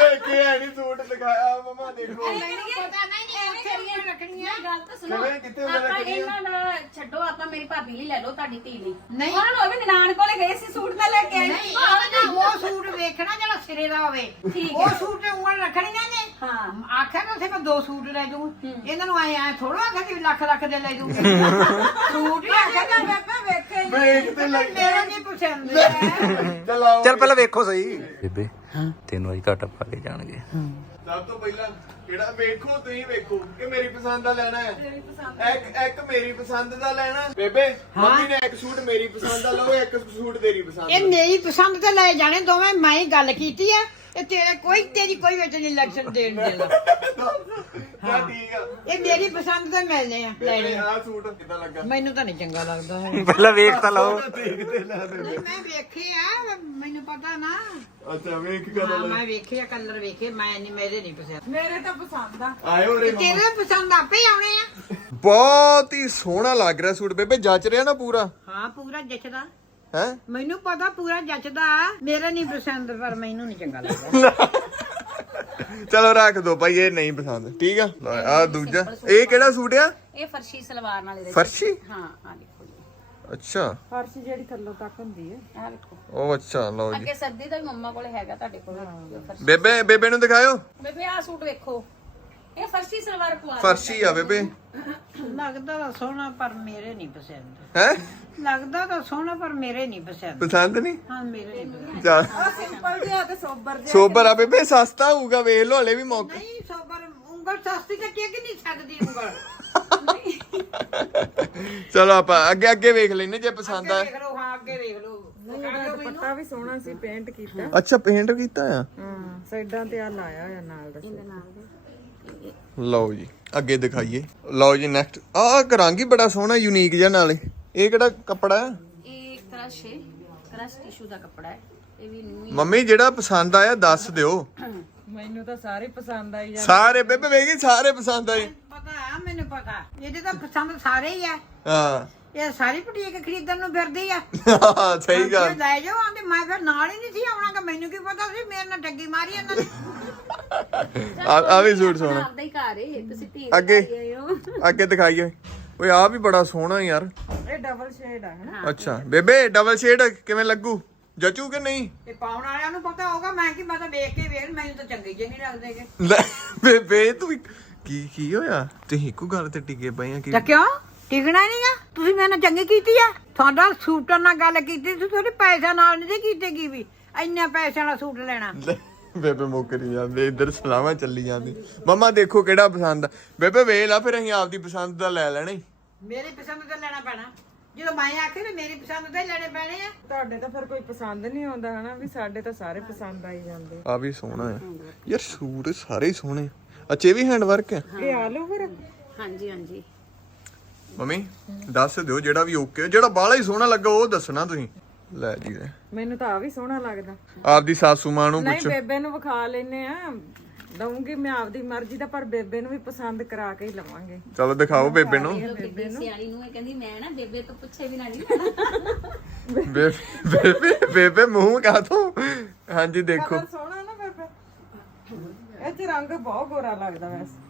ਦੇਖੇ ਹੈ ਨਹੀਂ ਸੂਟ ਦਿਖਾਇਆ ਮਮਾ ਦੇਖੋ। ਮੈਨੂੰ ਪਤਾ ਨਹੀਂ ਨਹੀਂ ਉੱਥੇ ਨਹੀਂ ਰੱਖਣੀਆਂ ਗੱਲ ਤਾਂ ਸੁਣੋ। ਕਿਵੇਂ? ਕਿੱਥੇ ਉਹਨਾਂ ਆਪਾਂ ਰੱਖਣੀਆਂ? ਇਹਨਾਂ ਦਾ ਛੱਡੋ ਆਪਾਂ ਮੇਰੀ ਭਾਬੀ ਲਈ ਲੈ ਲਓ ਤੁਹਾਡੀ ਧੀ ਲਈ। ਨਹੀਂ। ਉਹਨਾਂ ਨੂੰ ਉਹ ਵੀ ਨਨਾਣ ਕੋਲੇ ਗਏ ਸੀ ਸੂਟ ਤਾਂ ਲੈ ਕੇ ਆਏ। ਨਹੀਂ ਉਹਨਾਂ ਨੇ ਉਹ ਸੂਟ ਵੇਖਣਾ ਜਿਹੜਾ ਸਿਰੇ ਦਾ ਹੋਵੇ। ਠੀਕ ਉਹ ਸੂਟ ਤੇ ਉਂਗਲ ਰੱਖਣੀਆਂ ਨੇ। ਹਾਂ। ਆਖਿਆ ਨਾ ਉੱਥੇ ਮੈਂ ਦੋ ਸੂਟ ਲੈ ਦੂੰ ਇਹਨਾਂ ਨੂੰ ਆਏ ਆਏ ਥੋੜਾ ਆਖਿਆ ਸੀ ਵੀ ਲੱਖ ਲੱਖ ਦੇ ਲੈ ਦੂੰਗੀ ਸੂਟ ਹੀ ਆਖਿਆ ਤਾਂ ਬੇਬੇ ਵੇਖੇ ਵੇਖ ਤੇ ਲੱਗ ਮੇਰਾ ਨਹੀਂ ਪਸੰਦ ਹੈ ਚਲਾਓ ਚੱਲ ਪਹਿਲਾਂ ਵੇਖੋ ਸਹੀ। ਬੇਬੇ ਤੈਨੂੰ ਅੱਜ ਘਾਟਾ ਪਾ ਕੇ ਜਾਣਗੇ। ਸਭ ਤੋਂ ਪਹਿਲਾਂ ਕਿਹੜਾ ਵੇਖੋ ਤੁਸੀਂ ਵੇਖੋ ਕਿ ਮੇਰੀ ਪਸੰਦ ਦਾ ਲੈਣਾ ਹੈ। ਇੱਕ ਇੱਕ ਮੇਰੀ ਪਸੰਦ ਦਾ ਲੈਣਾ ਬੇਬੇ ਮੰਮੀ ਨੇ ਇੱਕ ਸੂਟ ਮੇਰੀ ਪਸੰਦ ਦਾ ਲਓ ਇੱਕ ਸੂਟ ਤੇਰੀ ਪਸੰਦ ਇਹ ਦਾ ਮੇਰੀ ਪਸੰਦ ਤੇ ਲੈ ਜਾਣੇ ਦੋਵੇਂ ਮੈਂ ਹੀ ਗੱਲ ਕੀਤੀ ਆ ਇਹ ਤੇਰੇ ਕੋਈ ਤੇਰੀ ਕੋਈ ਵਿੱਚ ਨਹੀਂ ਇਲੈਕਸ਼ਨ ਦੇਣ ਦੇਣਾ। ਹਾਂ। ਠੀਕ ਆ। ਇਹ ਮੇਰੀ ਪਸੰਦ ਤੇ ਮਿਲਨੇ ਆ ਬੇਬੇ ਲੈਣੇ ਆਹ ਸੂਟ ਕਿੱਦਾਂ ਲੱਗਾ? ਮੈਨੂੰ ਤਾਂ ਨਹੀਂ ਚੰਗਾ ਲੱਗਦਾ ਹੈ ਪਹਿਲਾਂ ਵੇਖ ਤਾਂ ਲਓ। ਦੇਖਦੇ ਲੈ ਬੇਬੇ। ਮੈਂ ਵੇਖਿਆ ਮੈਨੂੰ ਪਤਾ ਨਾ। ਅੱਛਾ ਵੇਖ ਹਾਂ ਕਦੋਂ ਮੈਂ ਵੇਖਿਆ ਕਲਰ ਵੇਖੇ ਮੈਂ ਨਹੀਂ ਮੇਰੇ ਨਹੀਂ ਪਸੰਦ। ਮੇਰੇ ਤਾਂ ਪਸੰਦ ਆ? ਆਇਓ ਰੇ ਤੇਰੇ ਪਸੰਦ ਆਪੇ ਹੀ ਆਉਣੇ ਆ? ਬਹੁਤ ਹੀ ਸੋਹਣਾ ਲੱਗ ਰਿਹਾ ਸੂਟ ਬੇਬੇ ਜੱਚ ਰਿਹਾ ਨਾ ਪੂਰਾ? ਹਾਂ ਪੂਰਾ ਜੱਚਦਾ। ਹੈ? ਮੈਨੂੰ ਪਤਾ ਪੂਰਾ ਜੱਚਦਾ। ਮੇਰੇ ਨਹੀਂ ਪਸੰਦ ਪਰ ਮੈਨੂੰ ਨਹੀਂ ਚੰਗਾ ਲੱਗਦਾ। ਚਲੋ ਰੱਖ ਦੋ ਭਾਈ ਇਹ ਨਹੀਂ ਪਸੰਦ। ਠੀਕ ਆ? ਆ ਦੂਜਾ। ਇਹ ਕਿਹੜਾ ਸੂਟ ਆ? ਇਹ ਫਰਸ਼ੀ ਸਲਵਾਰ ਨਾਲ ਇਹਦੇ ਫਰਸ਼ੀ? ਹਾਂ ਜੀ ਅੱਛਾ। ਫਰਸ਼ ਜਿਹੜੀ ਥੱਲੋਂ ਤੱਕ ਹੁੰਦੀ ਹੈ। ਆ ਦੇਖੋ ਉਹ ਅੱਛਾ ਲਓ ਜੀ। ਅੱਗੇ ਸਰਦੀ ਦਾ ਵੀ ਮੰਮਾ ਕੋਲੇ ਹੈਗਾ ਤੁਹਾਡੇ ਕੋਲ। ਫਰਸ਼ੀ। ਬੇਬੇ ਬੇਬੇ ਨੂੰ ਦਿਖਾਇਓ। ਬੇਬੇ ਆ ਸੂਟ ਵੇਖੋ। ਇਹ ਫਰਸ਼ੀ ਸਲਵਾਰ ਪਵਾ ਲਓ। ਫਰਸ਼ੀ ਆ ਬੇਬੇ। ਲੱਗਦਾ ਤਾਂ ਸੋਹਣਾ ਪਰ ਮੇਰੇ ਨਹੀਂ ਪਸੰਦ। ਹੈ? ਲੱਗਦਾ ਤਾਂ ਸੋਹਣਾ ਪਰ ਮੇਰੇ ਨਹੀਂ ਪਸੰਦ। ਪਸੰਦ ਨਹੀਂ? ਹਾਂ ਮੇਰੇ ਨਹੀਂ ਪਸੰਦ। ਆ ਸਿੰਪਲ ਜਿਹਾ ਤੇ ਸੋਬਰ ਜਿਹਾ ਸੋਬਰ ਆ ਬੇਬੇ ਸਸਤਾ ਹੋਊਗਾ ਵੇਖ ਲਓ ਹਲੇ ਵੀ ਮੌਕੇ ਨਹੀਂ ਸੋਬਰ ਉਂਗਲ ਸਸਤੀ ਕੱਟੇ ਕਿ ਨਹੀਂ ਸਕਦੀ ਉਂਗਲ? ਚਲੋ ਆਪਾਂ ਅੱਗੇ ਅੱਗੇ ਵੇਖ ਲੈਨੇ ਜੇ ਪਸੰਦ ਆ ਵੇਖ ਲਓ ਹਾਂ ਅੱਗੇ ਵੇਖ ਲਓ। ਇਹਦਾ ਦੁਪੱਟਾ ਵੀ ਸੋਹਣਾ ਸੀ ਪੇਂਟ ਕੀਤਾ। ਅੱਛਾ ਪੇਂਟ ਕੀਤਾ ਆ? ਹਾਂ ਸਾਈਡਾਂ ਤੇ ਆ ਲਾਇਆ ਹੋਇਆ ਨਾਲ ਦਾ ਲਓ ਜੀ ਅੱਗੇ ਦਿਖਾਈਏ। ਲਓ ਜੀ ਨੈਕਸਟ ਆਹ ਰੰਗ ਹੀ ਬੜਾ ਸੋਹਣਾ ਯੂਨੀਕ ਜਿਹਾ ਨਾਲੇ। ਇਹ ਕਿਹੜਾ ਕੱਪੜਾ ਹੈ ਇਹ ਕ੍ਰਸ਼ ਹੈ। ਕ੍ਰਸ਼ ਟਿਸ਼ੂ ਦਾ ਕੱਪੜਾ ਹੈ। ਇਹ ਵੀ ਨਿਊ ਮੰਮੀ ਜਿਹੜਾ ਪਸੰਦ ਆਇਆ ਦੱਸ ਦਿਓ। ਮੈਨੂੰ ਤਾਂ ਸਾਰੇ ਪਸੰਦ ਆਈ ਜਾਂਦੇ। ਸਾਰੇ ਬੇਬੇ ਵੇਖੀ ਸਾਰੇ ਪਸੰਦ ਆਏ ਪਤਾ ਆ ਮੈਨੂੰ ਪਤਾ। ਇਹਦੇ ਤਾਂ ਪਸੰਦ ਸਾਰੇ ਹੀ ਆ। ਹਾਂ। ਇਹ ਸਾਰੀ ਪਟੀਕ ਖਰੀਦਣ ਨੂੰ ਫਿਰਦੀ ਆ। ਸਹੀ ਗੱਲ। ਜੇ ਲੈ ਜਾਓ ਆਂਦੇ ਮੈਂ ਫਿਰ ਨਾਲ ਹੀ ਨਹੀਂ ਸੀ ਆਉਣਾ ਕਿ ਮੈਨੂੰ ਕੀ ਪਤਾ ਸੀ ਮੇਰੇ ਨਾਲ ਠੱਗੀ ਮਾਰੀ ਇਹਨਾਂ ਨੇ। ਆ ਆ ਵੀ ਸੂਟ ਸੋਹਣਾ। ਆਪਦਾ ਹੀ ਘਰ ਤੁਸੀਂ ਧੀ ਅੱਗੇ ਆਏ ਹੋ ਅੱਗੇ ਦਿਖਾਈਏ। ਓਏ ਆ ਵੀ ਬੜਾ ਸੋਹਣਾ ਯਾਰ। ਇਹ ਡਬਲ ਸ਼ੇਡ ਆ ਹਨਾ? ਅੱਛਾ। ਬੇਬੇ ਡਬਲ ਸ਼ੇਡ ਕਿਵੇਂ ਲੱਗੂ? ਜਚੂ ਕਿ ਨਹੀਂ? ਤੇ ਪਾਉਣ ਵਾਲਿਆਂ ਨੂੰ ਪਤਾ ਹੋਗਾ ਮੈਂ ਕੀ ਮੈਂ ਤਾਂ ਵੇਖ ਕੇ ਵੇਖ ਮੈਨੂੰ ਤਾਂ ਚੰਗੇ ਜਿਹੇ ਨਹੀਂ ਲੱਗਦੇਗੇ ਲੈ ਬੇਬੇ ਤੂੰ ਕੀ ਕੀ ਹੋਇਆ? ਤੁਸੀਂ ਇੱਕੋ ਗੱਲ ਤੇ ਟਿਕੇ ਪਏ ਆ ਕਿ ਤਾਂ ਕਿਉਂ? ਟਿਕਣਾ ਨਹੀਂਗਾ। ਤੁਸੀਂ ਮੇਰੇ ਨਾਲ ਚੰਗੀ ਕੀਤੀ ਆ। ਤੁਹਾਡਾ ਸੂਟਰ ਨਾਲ ਗੱਲ ਕੀਤੀ ਤੁਸੀਂ ਥੋੜੀ ਪੈਸਾ ਨਾਲ ਨਹੀਂ ਕੀਤੀ ਕੀ ਵੀ। ਇੰਨੇ ਪੈਸਿਆਂ ਦਾ ਸੂਟ ਲੈਣਾ। ਲੈ, ਬੇਬੇ ਮੁੱਕਰੀ ਜਾਂਦੇ ਇੱਧਰ ਸਲਾਹਾਂ ਚੱਲੀ ਜਾਂਦੀ। ਮਮਾ ਦੇਖੋ ਕਿਹੜਾ ਪਸੰਦ ਆ। ਬੇਬੇ ਵੇਖ ਲਾ ਫਿਰ ਅਸੀਂ ਆਪਦੀ ਪਸੰਦ ਦਾ ਲੈ ਲੈਣਾ ਈ। ਮੇਰੀ ਪਸੰਦ ਦਾ ਲੈਣਾ ਪੈਣਾ। ਜਦੋਂ ਮੈਂ ਆਖੇ ਵੀ ਮੇਰੀ ਪਸੰਦ ਦਾ ਹੀ ਲੈਣੇ ਪੈਣੇ ਆ। ਤੁਹਾਡੇ ਤਾਂ ਫਿਰ ਕੋਈ ਪਸੰਦ ਨਹੀਂ ਆਉਂਦਾ ਹਨਾ ਵੀ ਸਾਡੇ ਤਾਂ ਸਾਰੇ ਪਸੰਦ ਆਈ ਜਾਂਦੇ। ਆ ਵੀ ਸੋਹਣਾ ਆ। ਯਾਰ ਸੂਟ ਸਾਰੇ ਹੀ ਸੋਹਣੇ ਆ। ਅੱਛਾ ਵੀ ਹੈਂਡ ਵਰਕ ਆ? ਇਹ ਆ ਲਓ ਫਿਰ? ਹਾਂਜੀ ਹਾਂਜੀ। ਮੰਮੀ ਦੱਸ ਦਿਓ ਜਿਹੜਾ ਵੀ ਓਕੇ ਜਿਹੜਾ ਬਾਹਲਾ ਹੀ ਸੋਹਣਾ ਲੱਗਾ ਉਹ ਦੱਸਣਾ ਤੁਸੀਂ। ਲੈ ਜੀ। ਲੈ ਮੈਨੂੰ ਤਾਂ ਆ ਵੀ ਸੋਹਣਾ ਲੱਗਦਾ। ਆਪਦੀ ਸਾਸੂ ਮਾਂ ਨੂੰ ਨਹੀਂ ਪੁੱਛੋ। ਬੇਬੇ ਨੂੰ ਵਿਖਾ ਲੈਨੇ ਆ। ਦਊਂਗੀ ਮੈਂ ਆਪਦੀ ਮਰਜ਼ੀ ਦਾ ਪਰ ਬੇਬੇ ਨੂੰ ਵੀ ਪਸੰਦ ਕਰਾ ਕੇ ਹੀ ਲਵਾਂਗੇ। ਚਲੋ ਦਿਖਾਓ ਬੇਬੇ ਨੂੰ। ਸਿਆਣੀ ਨੂੰ ਇਹ ਕਹਿੰਦੀ ਮੈਂ ਨਾ ਬੇਬੇ ਤੋਂ ਪੁੱਛੇ ਵੀ ਨਾ ਨਹੀਂ ਬੇਬੇ ਬੇਬੇ ਬੇਬੇ ਮੂੰਹ ਕਾਥੋਂ ਹਾਂਜੀ ਦੇਖੋ। ਕਲਰ ਸੋਹਣਾ ਨਾ ਬੇਬੇ। ਇਹ ਚ ਰੰਗ ਬਹੁਤ ਗੋਰਾ ਲੱਗਦਾ ਵੈਸੇ।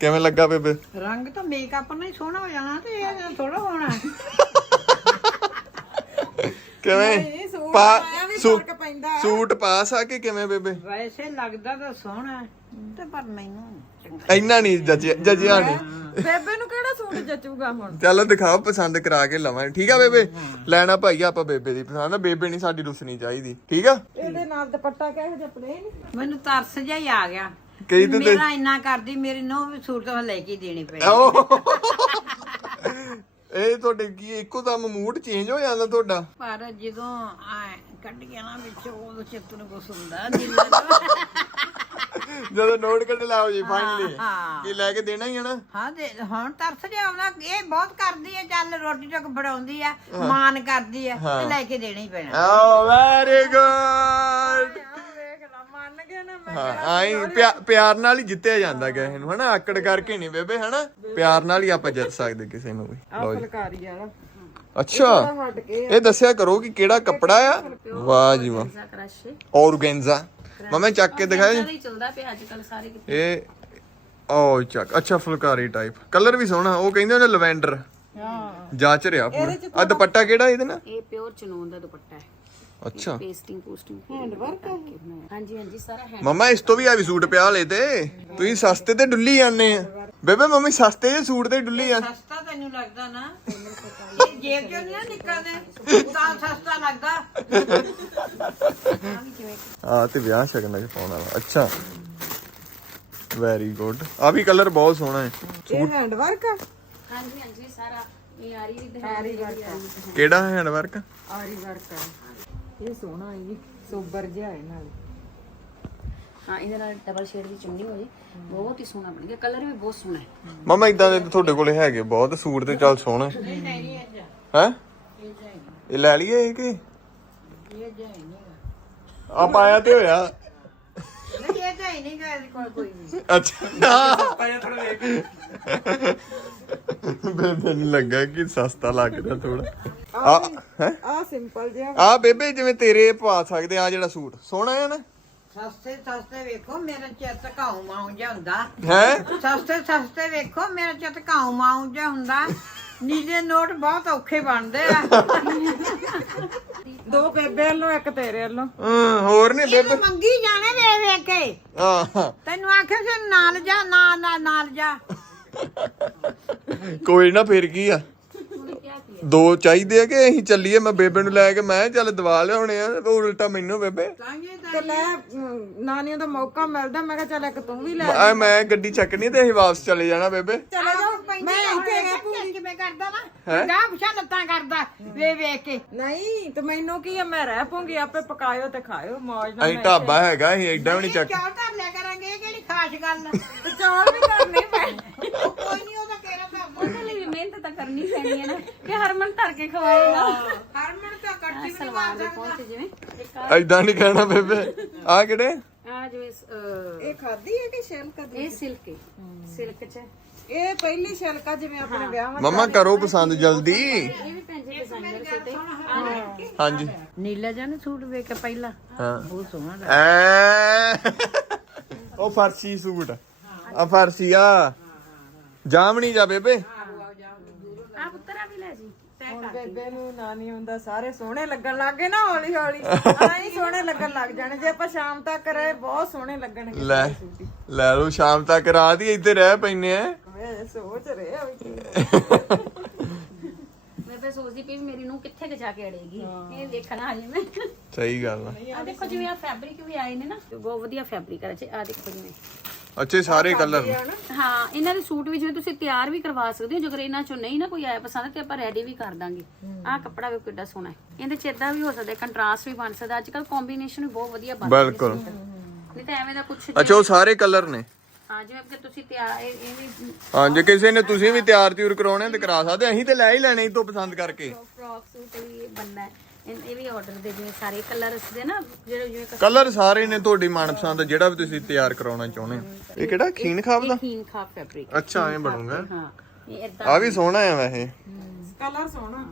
ਕਿਵੇਂ ਲੱਗਾ ਬੇਬੇ? ਰੰਗ ਤਾਂ ਮੇਕਅਪ ਨਾਲ ਹੀ ਸੋਹਣਾ ਹੋ ਜਾਣਾ ਤੇ ਇਹ ਥੋੜਾ ਹੋਣਾ। ਕਿਵੇਂ? ਨਹੀਂ ਸੂਟ ਪਾ ਪਾਇਆ ਵੀ ਸੂ- ਫ਼ਰਕ ਪੈਂਦਾ। ਸੂਟ ਪਾਸ ਆ ਕੇ ਕਿਵੇਂ ਬੇਬੇ? ਵੈਸੇ ਲੱਗਦਾ ਤਾਂ ਸੋਹਣਾ ਤੇ ਪਰ ਮੈਨੂੰ ਚੰਗਾ ਇੰਨਾ ਨਹੀਂ ਜਜਿਆ ਜਜਿਆ ਨਹੀਂ। ਬੇਬੇ ਨੂੰ ਕਿਹੜਾ ਸੂਟ ਜਚੂਗਾ ਹੁਣ? ਚਲੋ ਦਿਖਾਓ ਪਸੰਦ ਕਰਾ ਕੇ ਲਵਾਂਗੇ। ਠੀਕ ਆ ਬੇਬੇ? ਲੈਣਾ ਭਾਈ ਆਪਾਂ ਬੇਬੇ ਦੀ ਪਸੰਦ। ਆ ਬੇਬੇ ਨਹੀਂ ਸਾਡੀ ਰੁੱਸਣੀ ਚਾਹੀਦੀ। ਠੀਕ ਆ? ਇਹਦੇ ਨਾਲ ਦੁਪੱਟਾ ਕਿਹੋ ਜਿਹਾ ਪਲੇਨ ਮੈਨੂੰ ਤਰਸ ਜਿਹਾ ਹੀ ਆ ਗਿਆ। ਕਈ ਦਿਨ ਤੇ ਮੇਰਾ ਇੰਨਾ ਕਰਦੀ ਮੇਰੀ ਨੋ ਵੀ ਸੂਟ ਤਾਂ ਲੈ ਕੇ ਹੀ ਦੇਣੀ ਪਈ। ਤੁਹਾਡੇ ਕੀ ਇੱਕੋ ਦਮ ਮੂਡ ਚੇਂਜ ਹੋ ਜਾਂਦਾ ਤੁਹਾਡਾ? ਪਰ ਜਦੋਂ ਆ ਕੱਢ ਗਿਆ ਨਾ ਵਿੱਚ ਉਦੋਂ ਚਿੱਤ ਨੂੰ ਕੁਛ ਹੁੰਦਾ ਦਿਲ ਜਦੋਂ ਨੋਟ ਕੱਢ ਲਾਓ ਜੀ ਫਾਈਨਲੀ ਹਾਂ। ਕੀ ਲੈ ਕੇ ਦੇਣਾ ਹੀ ਨਾ? ਹਾਂ ਦੇ ਹੁਣ ਤਰਸ ਜਿਹਾ ਆਉਂਦਾ ਇਹ ਬਹੁਤ ਕਰਦੀ ਹੈ ਚੱਲ ਰੋਟੀ ਟੁੱਕ ਬਣਾਉਂਦੀ ਆ ਮਾਨ ਕਰਦੀ ਆ ਤੇ ਲੈ ਕੇ ਦੇਣਾ ਹੀ ਪੈਣਾ। ਓ ਵੈਰੀ ਗੁੱਡ ਮੰਨ ਗਿਆ ਨਾ ਮੈਂ ਹਾਂ ਆਈ ਪਿਆ- ਪਿਆਰ ਨਾਲ ਹੀ ਜਿੱਤਿਆ ਜਾਂਦਾ ਕਿਸੇ ਨੂੰ ਹਨਾ? ਆਕੜ ਕਰਕੇ ਨਹੀਂ ਬੇਬੇ ਹਨਾ? ਪਿਆਰ ਨਾਲ ਹੀ ਆਪਾਂ ਜਿੱਤ ਸਕਦੇ ਕਿਸੇ ਨੂੰ ਵੀ। ਆ ਲਓ ਜੀ। ਫੁਲਕਾਰੀ ਵਾਲਾ ਅੱਛਾ। ਹਟ ਕੇ ਇਹ ਦੱਸਿਆ ਕਰੋ ਕਿ ਕਿਹੜਾ ਕੱਪੜਾ ਆ? ਵਾਹ ਜੀ ਵਾਹ। ਔਰਗੈਂਜ਼ਾ ਮਮਾ ਚੱਕ ਕੇ ਦਿਖਾਇਆ ਜੀ ਹੀ ਚੱਲਦਾ ਪਿਆ ਅੱਜ ਕੱਲ ਸਾਰੇ ਕਿਤੇ। ਇਹ ਓ ਚੱਕ। ਅੱਛਾ ਫੁਲਕਾਰੀ ਟਾਈਪ ਕਲਰ ਵੀ ਸੋਹਣਾ ਉਹ ਕਹਿੰਦੇ ਉਹਨੇ ਲਵੈਂਡਰ। ਹਾਂ। ਜਾਚ ਰਿਹਾ ਪੂਰਾ। ਆ ਦੁਪੱਟਾ ਕਿਹੜਾ ਇਹਦੇ ਨਾਲ? ਇਹ ਪਿਓਰ ਚਨੂਨ ਦਾ ਦੁਪੱਟਾ ਹੈ। ਅੱਛਾ। ਪੇਸਟਿੰਗ ਪੋਸਟਿੰਗ ਹੈਂਡ ਵਰਕ ਹਾਂਜੀ ਹਾਂਜੀ ਸਾਰਾ ਹੈਂਡ ਮਮਾ ਇਸ ਤੋਂ ਵੀ ਹੈਵੀ ਸੂਟ ਪਿਆ ਹਲੇ ਤੇ। ਤੁਸੀਂ ਸਸਤੇ ਤੇ ਡੁੱਲੀ ਜਾਂਦੇ ਆ। ਬੇਬੇ ਮੰਮੀ ਸਸਤੇ ਜਿਹੇ ਸੂਟ ਤੇ ਡੁੱਲੀ ਆ। ਸਸਤਾ ਤੈਨੂੰ ਲੱਗਦਾ ਨਾ? ਇਹ ਜੇਬ ਚੋਂ ਨੀ ਨਿਕਲਦੇ? ਤਾਂ ਸਸਤਾ ਲੱਗਦਾ। ਆ ਤੇ ਵਿਆਹ ਸ਼ਗਨਾਂ 'ਚ ਪਾਉਣ ਵਾਲਾ। ਅੱਛਾ। ਵੈਰੀ ਗੁੱਡ ਆ ਵੀ ਕਲਰ ਬਹੁਤ ਸੋਹਣਾ ਹੈ। ਇਹ ਹੈਂਡ ਵਰਕ ਆ? ਹਾਂਜੀ ਹਾਂਜੀ ਸਾਰਾ। ਇਹ ਆਰੀ ਵੀ ਆਰੀ ਵਰਕ ਕਿਹੜਾ ਹੈਂਡ ਵਰਕ ਆਰੀ ਵਰਕ ਆ। ਇਹ ਸੋਹਣਾ ਹੈ ਸੋਬਰ ਜਿਹਾ ਹੈ ਨਾਲ। ਹਾਂ ਇਹਦੇ ਨਾਲ ਡਬਲ ਸ਼ੇਡ ਦੀ ਚੁੰਨੀ ਹੋ ਜੀ ਬਹੁਤ ਹੀ ਸੋਹਣਾ ਬਣ ਗਿਆ ਕਲਰ ਵੀ ਬਹੁਤ ਸੋਹਣਾ ਹੈ। ਮਮਾ ਇਦਾਂ ਦੇ ਤੁਹਾਡੇ ਕੋਲੇ ਹੈਗੇ ਬਹੁਤ ਸੂਟ ਤੇ ਚੱਲ ਸੋਹਣੇ ਹੈ। ਇਹ ਲੈ ਲਈਏ ਇਹ ਕਿ? ਆ ਪਾਇਆ ਤੇ ਹੋਇਆ। ਨਹੀਂ ਇਹ ਤਾਂ ਹੀ ਨਹੀਂ ਕੋਈ ਨਹੀਂ ਅੱਛਾ। ਪਾਇਆ ਥੋੜਾ ਦੇਖ ਬੇਬੇ ਨੂੰ ਲੱਗਾ ਕਿ ਸਸਤਾ ਲੱਗਦਾ ਥੋੜਾ ਆ ਹੈ? ਆ ਸਿੰਪਲ ਜਿਹਾ ਆ ਬੇਬੇ ਜਿਵੇਂ ਤੇਰੇ ਪਾ ਸਕਦੇ ਆ ਜਿਹੜਾ ਸੂਟ। ਸੋਹਣਾ ਹੈ ਨਾ? ਸਸਤੇ ਸਸਤੇ ਵੇਖੋ ਮੇਰਾ ਚਿੱਤ ਘਾਉ ਮਾਉ ਜਿਹਾ ਹੁੰਦਾ। ਹੈ? ਸਸਤੇ ਸਸਤੇ ਵੇਖੋ ਮੇਰਾ ਚਿੱਤ ਘਾਉ ਮਾਉ ਜਿਹਾ ਹੁੰਦਾ। ਨੀਲੇ ਨੋਟ ਬਹੁਤ ਔਖੇ ਬਣਦੇ ਆ। ਦੋ ਬੇਬੇ ਵੱਲੋਂ ਇੱਕ ਤੇਰੇ ਵੱਲੋਂ। ਹੋਰ ਨਹੀਂ ਬੇਬੇ? ਮੰਗੀ ਜਾਣੇ ਵੇਖ ਵੇਖ ਕੇ। ਆ ਤੈਨੂੰ ਆਖਿਆ ਸੀ ਨਾਲ ਜਾ ਨਾ ਨਾ ਨਾਲ ਜਾ। ਕੋਈ ਨਾ ਫਿਰ ਕੀ ਆ? ਦੋ ਚਾਹੀਦੇ ਆ ਕਿ ਅਸੀਂ ਚੱਲੀਏ? ਮੈਂ ਬੇਬੇ ਨੂੰ ਲੈ ਕੇ ਮੈਂ ਕਿਹਾ ਚੱਲ ਦਵਾ ਲਿਆਉਣੇ ਆ ਉਹ ਉਲਟਾ ਮੈਨੂੰ ਬੇਬੇ। ਤਾਂ ਲੈ ਅਮ, ਨਾਨੀਆਂ ਦਾ ਮੌਕਾ ਮਿਲਦਾ ਮੈਂ ਕਿਹਾ ਚੱਲ ਇੱਕ ਤੂੰ ਵੀ ਲੈ ਮੈਂ- ਮੈਂ ਗੱਡੀ ਚੱਕਣੀ ਤੇ ਅਸੀਂ ਵਾਪਸ ਚਲੇ ਜਾਣਾ ਬੇਬੇ। ਚਲੇ ਜਾਓ ਮੈਂ ਇੱਥੇ ਰਹਿ ਕਿਵੇਂ ਕਰਦਾ ਨਾ। ਗਾ ਪੁਛਾ ਲੱਤਾਂ ਕਰਦਾ ਵੇ ਵੇਖ ਕੇ। ਨਹੀਂ ਤੇ ਮੈਨੂੰ ਕੀ ਆ ਮੈਂ ਰਹਿ ਪੂੰਗੀ ਆਪੇ ਪਕਾਇਓ ਤੇ ਖਾਇਓ ਮੌਜ ਨਾਲ ਅਸੀਂ ਢਾਬਾ ਹੈਗਾ ਅਸੀਂ ਐਡਾ ਵੀ ਨਹੀਂ ਚੱਕ ਚੌਲ ਧਰ ਲਿਆ ਕਰਾਂਗੇ ਇਹ ਕਿਹੜੀ ਖਾਸ ਗੱਲ ਆ। ਤੇ ਚੌਲ ਵੀ ਕਰਨੇ ਪੈ ਕੋਈ ਨਹੀਂ ਉਹਦਾ ਕਿਹੜਾ ਧਰ ਉਹਦੇ ਲਈ ਵੀ ਮਿਹਨਤ ਤਾਂ ਕਰਨੀ ਪੈਣੀ ਹੈ ਨਾ ਕਿ ਹਰਮਨ ਧਰ ਕੇ ਖਵਾਏਗਾ। ਹਰਮਨ ਤਾਂ ਕੱਟੀ ਵੀ ਨਹੀਂ ਸਲਵਾਰ ਮਾਰ ਦੇ ਸਕਦਾ ਪਹੁੰਚ ਜਿਵੇਂ। ਇੱਕ ਐਡਾ ਨਹੀਂ ਕਹਿਣਾ ਬੇਬੇ। ਆ ਕਿਹੜੇ? ਆ ਜਿਵੇਂ ਅਹ, ਇਹ ਖਾਦੀ ਹੈ ਕਿ ਸ਼ੈਲ ਕਦੀ ਇਹ ਸਿਲਕ ਹੈ। ਸਿਲਕ ਚ। ਇਹ ਪਹਿਲੀ ਛਲਕਾ ਜਿਵੇਂ ਆਪਣੇ ਵਿਆਹਾਂ ਮਮਾ ਕਰੋ ਪਸੰਦ ਜਲਦੀ। ਇਹ ਵੀ ਭੈਣ ਜੀ ਡਿਜ਼ਾਈਨਰ ਸੀ ਤੇ। ਹਾਂਜੀ। ਨੀਲਾ ਜਿਹਾ ਨਾ ਸੂਟ ਵੇਖ ਕੇ ਪਹਿਲਾਂ। ਹਾਂ। ਬਹੁਤ ਸੋਹਣਾ ਐ। ਉਹ ਫਰਸੀ ਸੂਟ। ਆ ਫਰਸੀ ਆ। ਜਾਮਣੀ ਜਾ ਬੇਬੇ। ਆ ਹੁਣ ਬੇਬੇ ਨੂੰ। ਨਾ ਨਹੀਂ ਹੁੰਦਾ ਸਾਰੇ ਸੋਹਣੇ ਲੱਗਣ ਲੱਗੇ ਨਾ ਹੌਲੀ ਹੌਲੀ। ਆਈ ਸੋਹਣੇ ਲੱਗਣ ਲੱਗ ਜਾਣੇ। ਜੇ ਆਪਾਂ ਸ਼ਾਮ ਤੱਕ ਰਹੇ ਬਹੁਤ ਸੋਹਣੇ ਲੱਗਣਗੇ ਲੈ ਲੈ ਸ਼ਾਮ ਤੱਕ ਰਾਤ ਹੀ ਇੱਥੇ ਰਹਿ ਪੈਨੇ ਆ। ਮੈਂ ਸੋਚ ਰਿਹਾ ਵੀ ਮੈਂ ਤਾਂ ਸੋਚਦੀ ਪਈ ਵੀ ਮੇਰੀ ਨੂੰ ਕਿੱਥੇ ਕੁ ਜਾ ਕੇ ਅੜੇਗੀ? ਇਹ ਦੇਖਣਾ ਹਜੇ ਮੈਂ। ਸਹੀ ਗੱਲ ਆ। ਆ ਦੇਖੋ ਜਿਵੇਂ ਆ ਫੈਬਰਿਕ ਵੀ ਆਏ ਨੇ ਨਾ। ਬਹੁਤ ਵਧੀਆ ਫੈਬਰਿਕ ਆ ਜੀ ਆ ਦੇਖੋ ਜਿਵੇਂ ਅੱਛੇ ਸਾਰੇ ਕਲਰ ਹਾਂ ਇਹਨਾਂ ਦੇ ਸੂਟ ਵੀ ਜਿਵੇਂ ਤੁਸੀਂ ਤਿਆਰ ਵੀ ਕਰਵਾ ਸਕਦੇ ਹੋ ਜੇਕਰ ਇਹਨਾਂ ਚੋਂ ਨਹੀਂ ਨਾ ਕੋਈ ਆਇਆ ਪਸੰਦ ਤੇ ਆਪਾਂ ਰੈਡੀ ਵੀ ਕਰ ਦਾਂਗੇ। ਆਹ ਕੱਪੜਾ ਵੀ ਕਿੱਡਾ ਸੋਹਣਾ ਹੈ। ਇਹਦੇ ਚ ਇਦਾਂ ਵੀ ਹੋ ਸਕਦਾ ਕੰਟਰਾਸਟ ਵੀ ਬਣ ਸਕਦਾ। ਅੱਜ ਕੱਲ ਕੰਬੀਨੇਸ਼ਨ ਵੀ ਬਹੁਤ ਵਧੀਆ ਬਣ ਬਿਲਕੁਲ। ਨਹੀਂ ਤਾਂ ਐਵੇਂ ਦਾ ਕੁਝ ਅੱਛਾ ਉਹ ਸਾਰੇ ਕਲਰ ਨੇ? ਹਾਂ ਜਿਵੇਂ ਕਿ ਤੁਸੀਂ ਤਿਆਰ ਇਹ ਇਹ ਵੀ ਹਾਂ ਜੇ ਕਿਸੇ ਨੇ ਤੁਸੀਂ ਵੀ ਤਿਆਰ ਤਿਉਰ ਕਰਾਉਣੇ ਤੇ ਕਰਾ ਸਕਦੇ ਅਸੀਂ ਤੇ ਲੈ ਹੀ ਲੈਣੇ ਇਹ ਤੋਂ ਪਸੰਦ ਕਰਕੇ। ਫਰੋਕ ਸੂਟ ਵੀ ਬੰਨਾ ਹੈ। ਇਹ ਵੀ ਆਰਡਰ ਦੇ ਜਿਵੇਂ ਸਾਰੇ ਕਲਰਸ ਦੇ ਨਾ ਜਿਹੜੇ ਜਿਵੇਂ ਕਲਰ ਸਾਰੇ ਨੇ ਤੁਹਾਡੀ ਮਨਪਸੰਦ ਜਿਹੜਾ ਵੀ ਤੁਸੀਂ ਤਿਆਰ ਕਰਾਉਣਾ ਚਾਹੁੰਦੇ ਹੋ। ਇਹ ਕਿਹੜਾ? ਖੀਨ ਖਾਬ ਦਾ? ਖੀਨ ਖਾ ਫੈਬਰਿਕ ਅੱਛਾ ਐਂ ਬਣੂਗਾ। ਹਾਂ। ਇਹ ਇਦਾਂ ਆ ਵੀ ਸੋਹਣਾ ਆ ਵੈਸੇ। ਕਲਰ ਸੋਹਣਾ।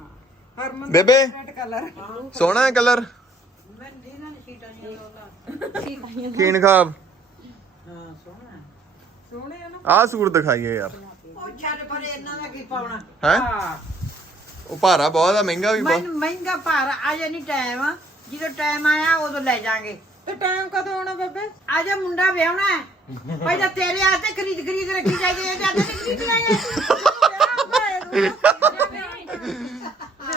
ਹਰਮਨ ਬੇਬੇ? ਕਲਰ ਸੋਹਣਾ ਹੈ ਕਲਰ ਖੀਨ ਖਾਬ ਸੋਹਣੇ। ਆ ਨਾ ਆਹ ਸੂਟ ਦਿਖਾਈਏ ਯਾਰ। ਉਹ ਛੱਡ ਪਰੇ ਇਹਨਾਂ ਦਾ ਕੀ ਪਾਉਣਾ? ਹੈ। ਉਹ ਭਾਰਾ ਬਹੁਤ ਆ ਮਹਿੰਗਾ ਵੀ ਬਹੁਤ। ਮੈਨੂੰ ਮਹਿੰਗਾ ਭਾਰ ਅਜੇ ਨਹੀਂ ਟਾਈਮ ਜਦੋਂ ਟਾਈਮ ਆਇਆ ਉਦੋਂ ਲੈ ਜਾਾਂਗੇ। ਤੇ ਟਾਈਮ ਕਦੋਂ ਆਉਣਾ ਬੇਬੇ? ਅਜੇ ਮੁੰਡਾ ਵਿਆਹਣਾ ਹੈ। ਪਹਿਲਾਂ ਤੇਰੇ ਆਤੇ ਖਰੀਦ ਖਰੀਦ ਰੱਖੀ ਜਾਈਏ ਜਾਂਦੇ ਨਹੀਂ ਖਰੀਦ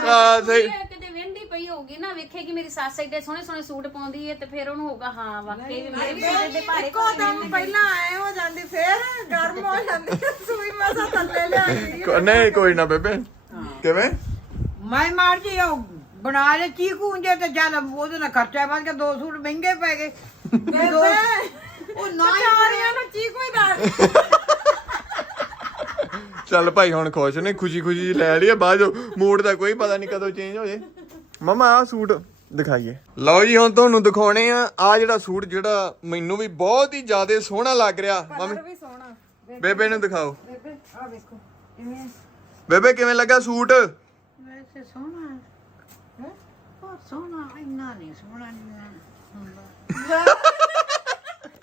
ਆ ਸਹੀ। ਇਹ ਕਿਤੇ ਵਹਿੰਦੀ ਪਈ ਹੋਊਗੀ ਨਾ ਵੇਖੇਗੀ ਮੇਰੀ ਸੱਸ ਏਡੇ ਸੋਹਣੇ ਸੋਹਣੇ ਸੂਟ ਪਾਉਂਦੀ ਹੈ ਤੇ ਫਿਰ ਉਹਨੂੰ ਹੋਊਗਾ ਹਾਂ ਵਾਕਈ ਵੀ ਮੇਰੇ ਦੇ ਭਾਰੇ ਇੱਕੋ ਦਮ ਪਹਿਲਾਂ ਆਏ ਹੋ ਜਾਂਦੀ ਫੇਰ ਗਰਮ ਹੋ ਜਾਂਦੀ ਸੂਈ ਮਸਾ ਥੱਲੇ ਲਿਆਈ। ਕੋ- ਨਹੀਂ ਕੋਈ ਨਾ ਬੇਬੇ। ਕਿਵੇਂ? ਮੈਂ ਮਾਰ ਜੀ ਉਹ ਬਣਾ ਲੈ ਚੀਕੂ ਉਂਜੇ ਤੇ ਜਦ ਉਹਦੇ ਨਾਲ ਖਰਚਾ ਵੱਧ ਕੇ ਦੋ ਸੂਟ ਮਹਿੰਗੇ ਪੈ ਗਏ। ਦੋ ਉਹ ਨਾ ਹੀ ਸਾਰਿਆਂ ਨੂੰ ਚੀਕੂ ਹੀ ਦੱਸ ਚੱਲ ਭਾਈ ਹੁਣ ਖੁਸ਼ ਨੇ ਖੁਸ਼ੀ ਖੁਸ਼ੀ ਲੈ ਲਈਏ ਬਾਅਦ ਮੂਡ ਦਾ ਕੋਈ ਪਤਾ ਨਹੀਂ ਕਦੋਂ ਚੇਂਜ ਹੋ ਜੇ। ਮਮਾ ਆਹ ਸੂਟ ਦਿਖਾਈਏ। ਲਓ ਜੀ ਹੁਣ ਤੁਹਾਨੂੰ ਦਿਖਾਉਣੇ ਆ। ਆ ਜਿਹੜਾ ਸੂਟ ਜਿਹੜਾ ਮੈਨੂੰ ਵੀ ਬਹੁਤ ਹੀ ਜ਼ਿਆਦਾ ਸੋਹਣਾ ਲੱਗ ਰਿਹਾ। ਮੰਮੀ ਬੇਬੇ ਨੂੰ ਦਿਖਾਓ। ਬੇਬੇ ਆ ਵੇਖੋ ਕਿਵੇਂ ਬੇਬੇ ਕਿਵੇਂ ਲੱਗਾ ਸੂਟ? ਵੈਸੇ ਸੋਹਣਾ ਹੈ। ਬਹੁਤ ਸੋਹਣਾ ਇੰਨਾ ਨਹੀਂ ਸੋਹਣਾ ਨਹੀਂ ਹੁੰਦਾ।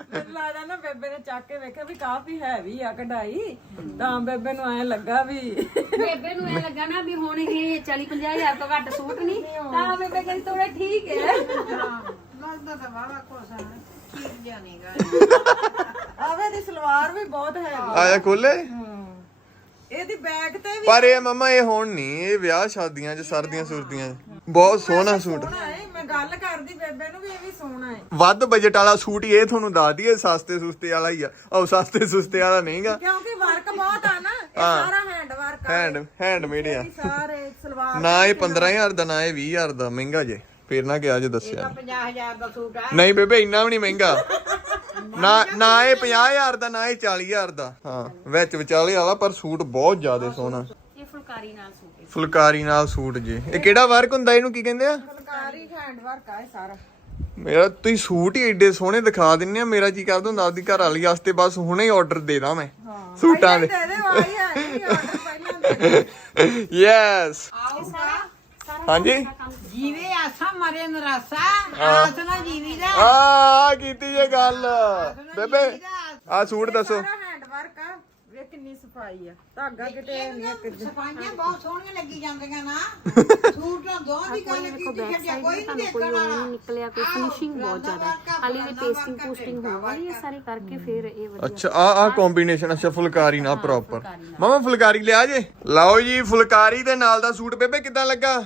ਮੈਨੂੰ ਲੱਗਦਾ ਨਾ ਬੇਬੇ ਨੇ ਚੱਕ ਕੇ ਵੇਖਿਆ ਵੀ ਕਾਫੀ ਹੈਵੀ ਆ ਕਢਾਈ। ਤਾਂ ਬੇਬੇ ਨੂੰ ਐ ਲੱਗਾ ਵੀ। ਬੇਬੇ ਨੂੰ ਇਹ ਲੱਗਾ ਨਾ ਵੀ ਹੁਣ ਇਹ 40 50 ਹਜ਼ਾਰ ਤੋਂ ਘੱਟ ਸੂਟ ਨਹੀਂ ਤਾਂ ਬੇਬੇ ਕਹਿੰਦੀ ਥੋੜਾ ਠੀਕ ਹੈ। ਲੱਗਦਾ ਤਾਂ ਵਾਵਾ ਕੋਸਾ ਠੀਕ ਜਿਹਾ ਨਹੀਂ ਗਾ ਆਵੇ ਦੀ ਸਲਵਾਰ ਵੀ ਬਹੁਤ ਹੈਵੀ ਆਇਆ ਖੋਲੇ ਇਹਦੀ ਬੈਗ ਤੇ ਵੀ ਪਰ ਇਹ ਮਮਾ ਇਹ ਹੁਣ ਨਹੀਂ ਇਹ ਵਿਆਹ ਸ਼ਾਦੀਆਂ 'ਚ ਸਰਦੀਆਂ ਸੁਰਦੀਆਂ 'ਚ। ਬਹੁਤ ਸੋਹਣਾ ਸੂਟ। ਸੋਹਣਾ ਹੈ ਮੈਂ ਗੱਲ ਕਰਦੀ ਬੇਬੇ ਨੂੰ ਵੀ ਇਹ ਵੀ ਸੋਹਣਾ ਹੈ। ਵੱਧ ਬਜਟ ਵਾਲਾ ਸੂਟ ਹੀ ਇਹ ਤੁਹਾਨੂੰ ਦੱਸ ਦਈਏ ਸਸਤੇ ਸੁਸਤੇ ਵਾਲਾ ਹੀ ਆ। ਉਹ ਸਸਤੇ ਸੁਸਤੇ ਵਾਲਾ ਨਹੀਂਗਾ। ਕਿਉਂਕਿ ਵਰਕ ਬਹੁਤ ਆ ਨਾ ਇਹ ਸਾਰਾ ਹੈਂਡ ਵਰਕ ਆ। ਹੈਂਡ ਹੈਂਡਮੇਡ ਆ। ਇਹ ਸਾਰੇ ਸਲਵਾਰ ਨਾ ਇਹ 15000 ਦਾ ਨਾ ਇਹ 20000 ਦਾ ਮਹਿੰਗਾ ਜੇ। ਫੇਰ ਨਾ ਕਿਹਾ ਜੇ ਦੱਸਿਆ 50000 ਦਾ ਸੂਟ ਆ। ਨਹੀਂ ਬੇਬੇ ਇੰਨਾ ਵੀ ਨਹੀਂ ਮਹਿੰਗਾ। ਨਾ ਨਾ ਇਹ 50000 ਦਾ ਨਾ ਇਹ 40000 ਦਾ। ਹਾਂ ਵਿੱਚ ਵਿਚਾਲੇ ਵਾਲਾ ਪਰ ਸੂਟ ਬਹੁਤ ਜ਼ਿਆਦਾ ਸੋਹਣਾ। ਇਹ ਫੁਲਕਾਰੀ ਨਾਲ ਸੂਟ ਹੈ। ਫੁਲਕਾਰੀ ਨਾਲ ਸੂਟ ਜੇ। ਇਹ ਕਿਹੜਾ ਵਰਕ ਹੁੰਦਾ ਇਹਨੂੰ ਕੀ ਕਹਿੰਦੇ ਆ? ਫੁਲਕਾਰੀ ਹੈਂਡ ਵਰਕ ਆ ਇਹ ਸਾਰਾ। ਮੇਰਾ ਤੁਸੀਂ ਸੂਟ ਹੀ ਐਡੇ ਸੋਹਣੇ ਦਿਖਾ ਦਿੰਨੇ ਆ ਮੇਰਾ ਕੀ ਕਰਦਾ ਹੁੰਦਾ ਆਪਦੀ ਘਰ ਵਾਲੀ ਵਾਸਤੇ ਬਸ ਹੁਣੇ ਹੀ ਆਰਡਰ ਦੇ ਦਾਂ ਮੈਂ। ਸੂਟਾਂ ਦੇ। ਦੇ ਦੇ ਵਾਲੀ ਹੈ ਇਹ ਆਰਡਰ ਪਹਿਲਾਂ ਦੇ ਯੈਸ ਹਾਂਜੀ? ਜੀਵੇ ਆਸਾ ਮਰੇ ਨਰਾਸਾ ਆਸ ਨਾ ਜੀਵੀ ਦਾ ਆ ਕੀਤੀ ਜੇ ਗੱਲ। ਬੇਬੇ ਆ ਸੂਟ ਦੱਸੋ। ਆ। ਵੇ ਕਿੰਨੀ ਸਫ਼ਾਈ ਆ। ਧਾਗਾ ਕਿਤੇ ਨਹੀਂ ਇੱਕ ਸਫਾਈਆਂ ਬਹੁਤ ਸੋਹਣੀਆਂ ਲੱਗੀ ਜਾਂਦੀਆਂ ਨਾ। ਸੂਟ ਨਾਲ ਦੋ ਦੀ ਗੱਲ ਕੀਤੀ ਛੱਡਿਆ ਕੋਈ ਨਹੀਂ ਦੇਖਣ ਵਾਲਾ। ਨਿਕਲਿਆ ਕੋਈ ਫਿਨਿਸ਼ਿੰਗ ਬਹੁਤ ਜ਼ਿਆਦਾ। ਹੈ। ਹਾਲੇ ਵੀ ਪੇਸਟਿੰਗ ਪੋਸਟਿੰਗ ਹੋਣ ਵਾਲੀ ਹੈ ਸਾਰੇ ਕਰਕੇ ਫਿਰ ਇਹ ਵਧੀਆ। ਅੱਛਾ ਆ ਆ ਕੰਬੀਨੇਸ਼ਨ ਅੱਛਾ ਫੁਲਕਾਰੀ ਨਾਲ ਪ੍ਰੋਪਰ ਮਮਾ ਫੁਲਕਾਰੀ ਲਿਆ ਜੇ। ਲਓ ਜੀ ਫੁਲਕਾਰੀ ਦੇ ਨਾਲ ਦਾ ਸੂਟ ਬੇਬੇ ਕਿਦਾਂ ਲੱਗਾ?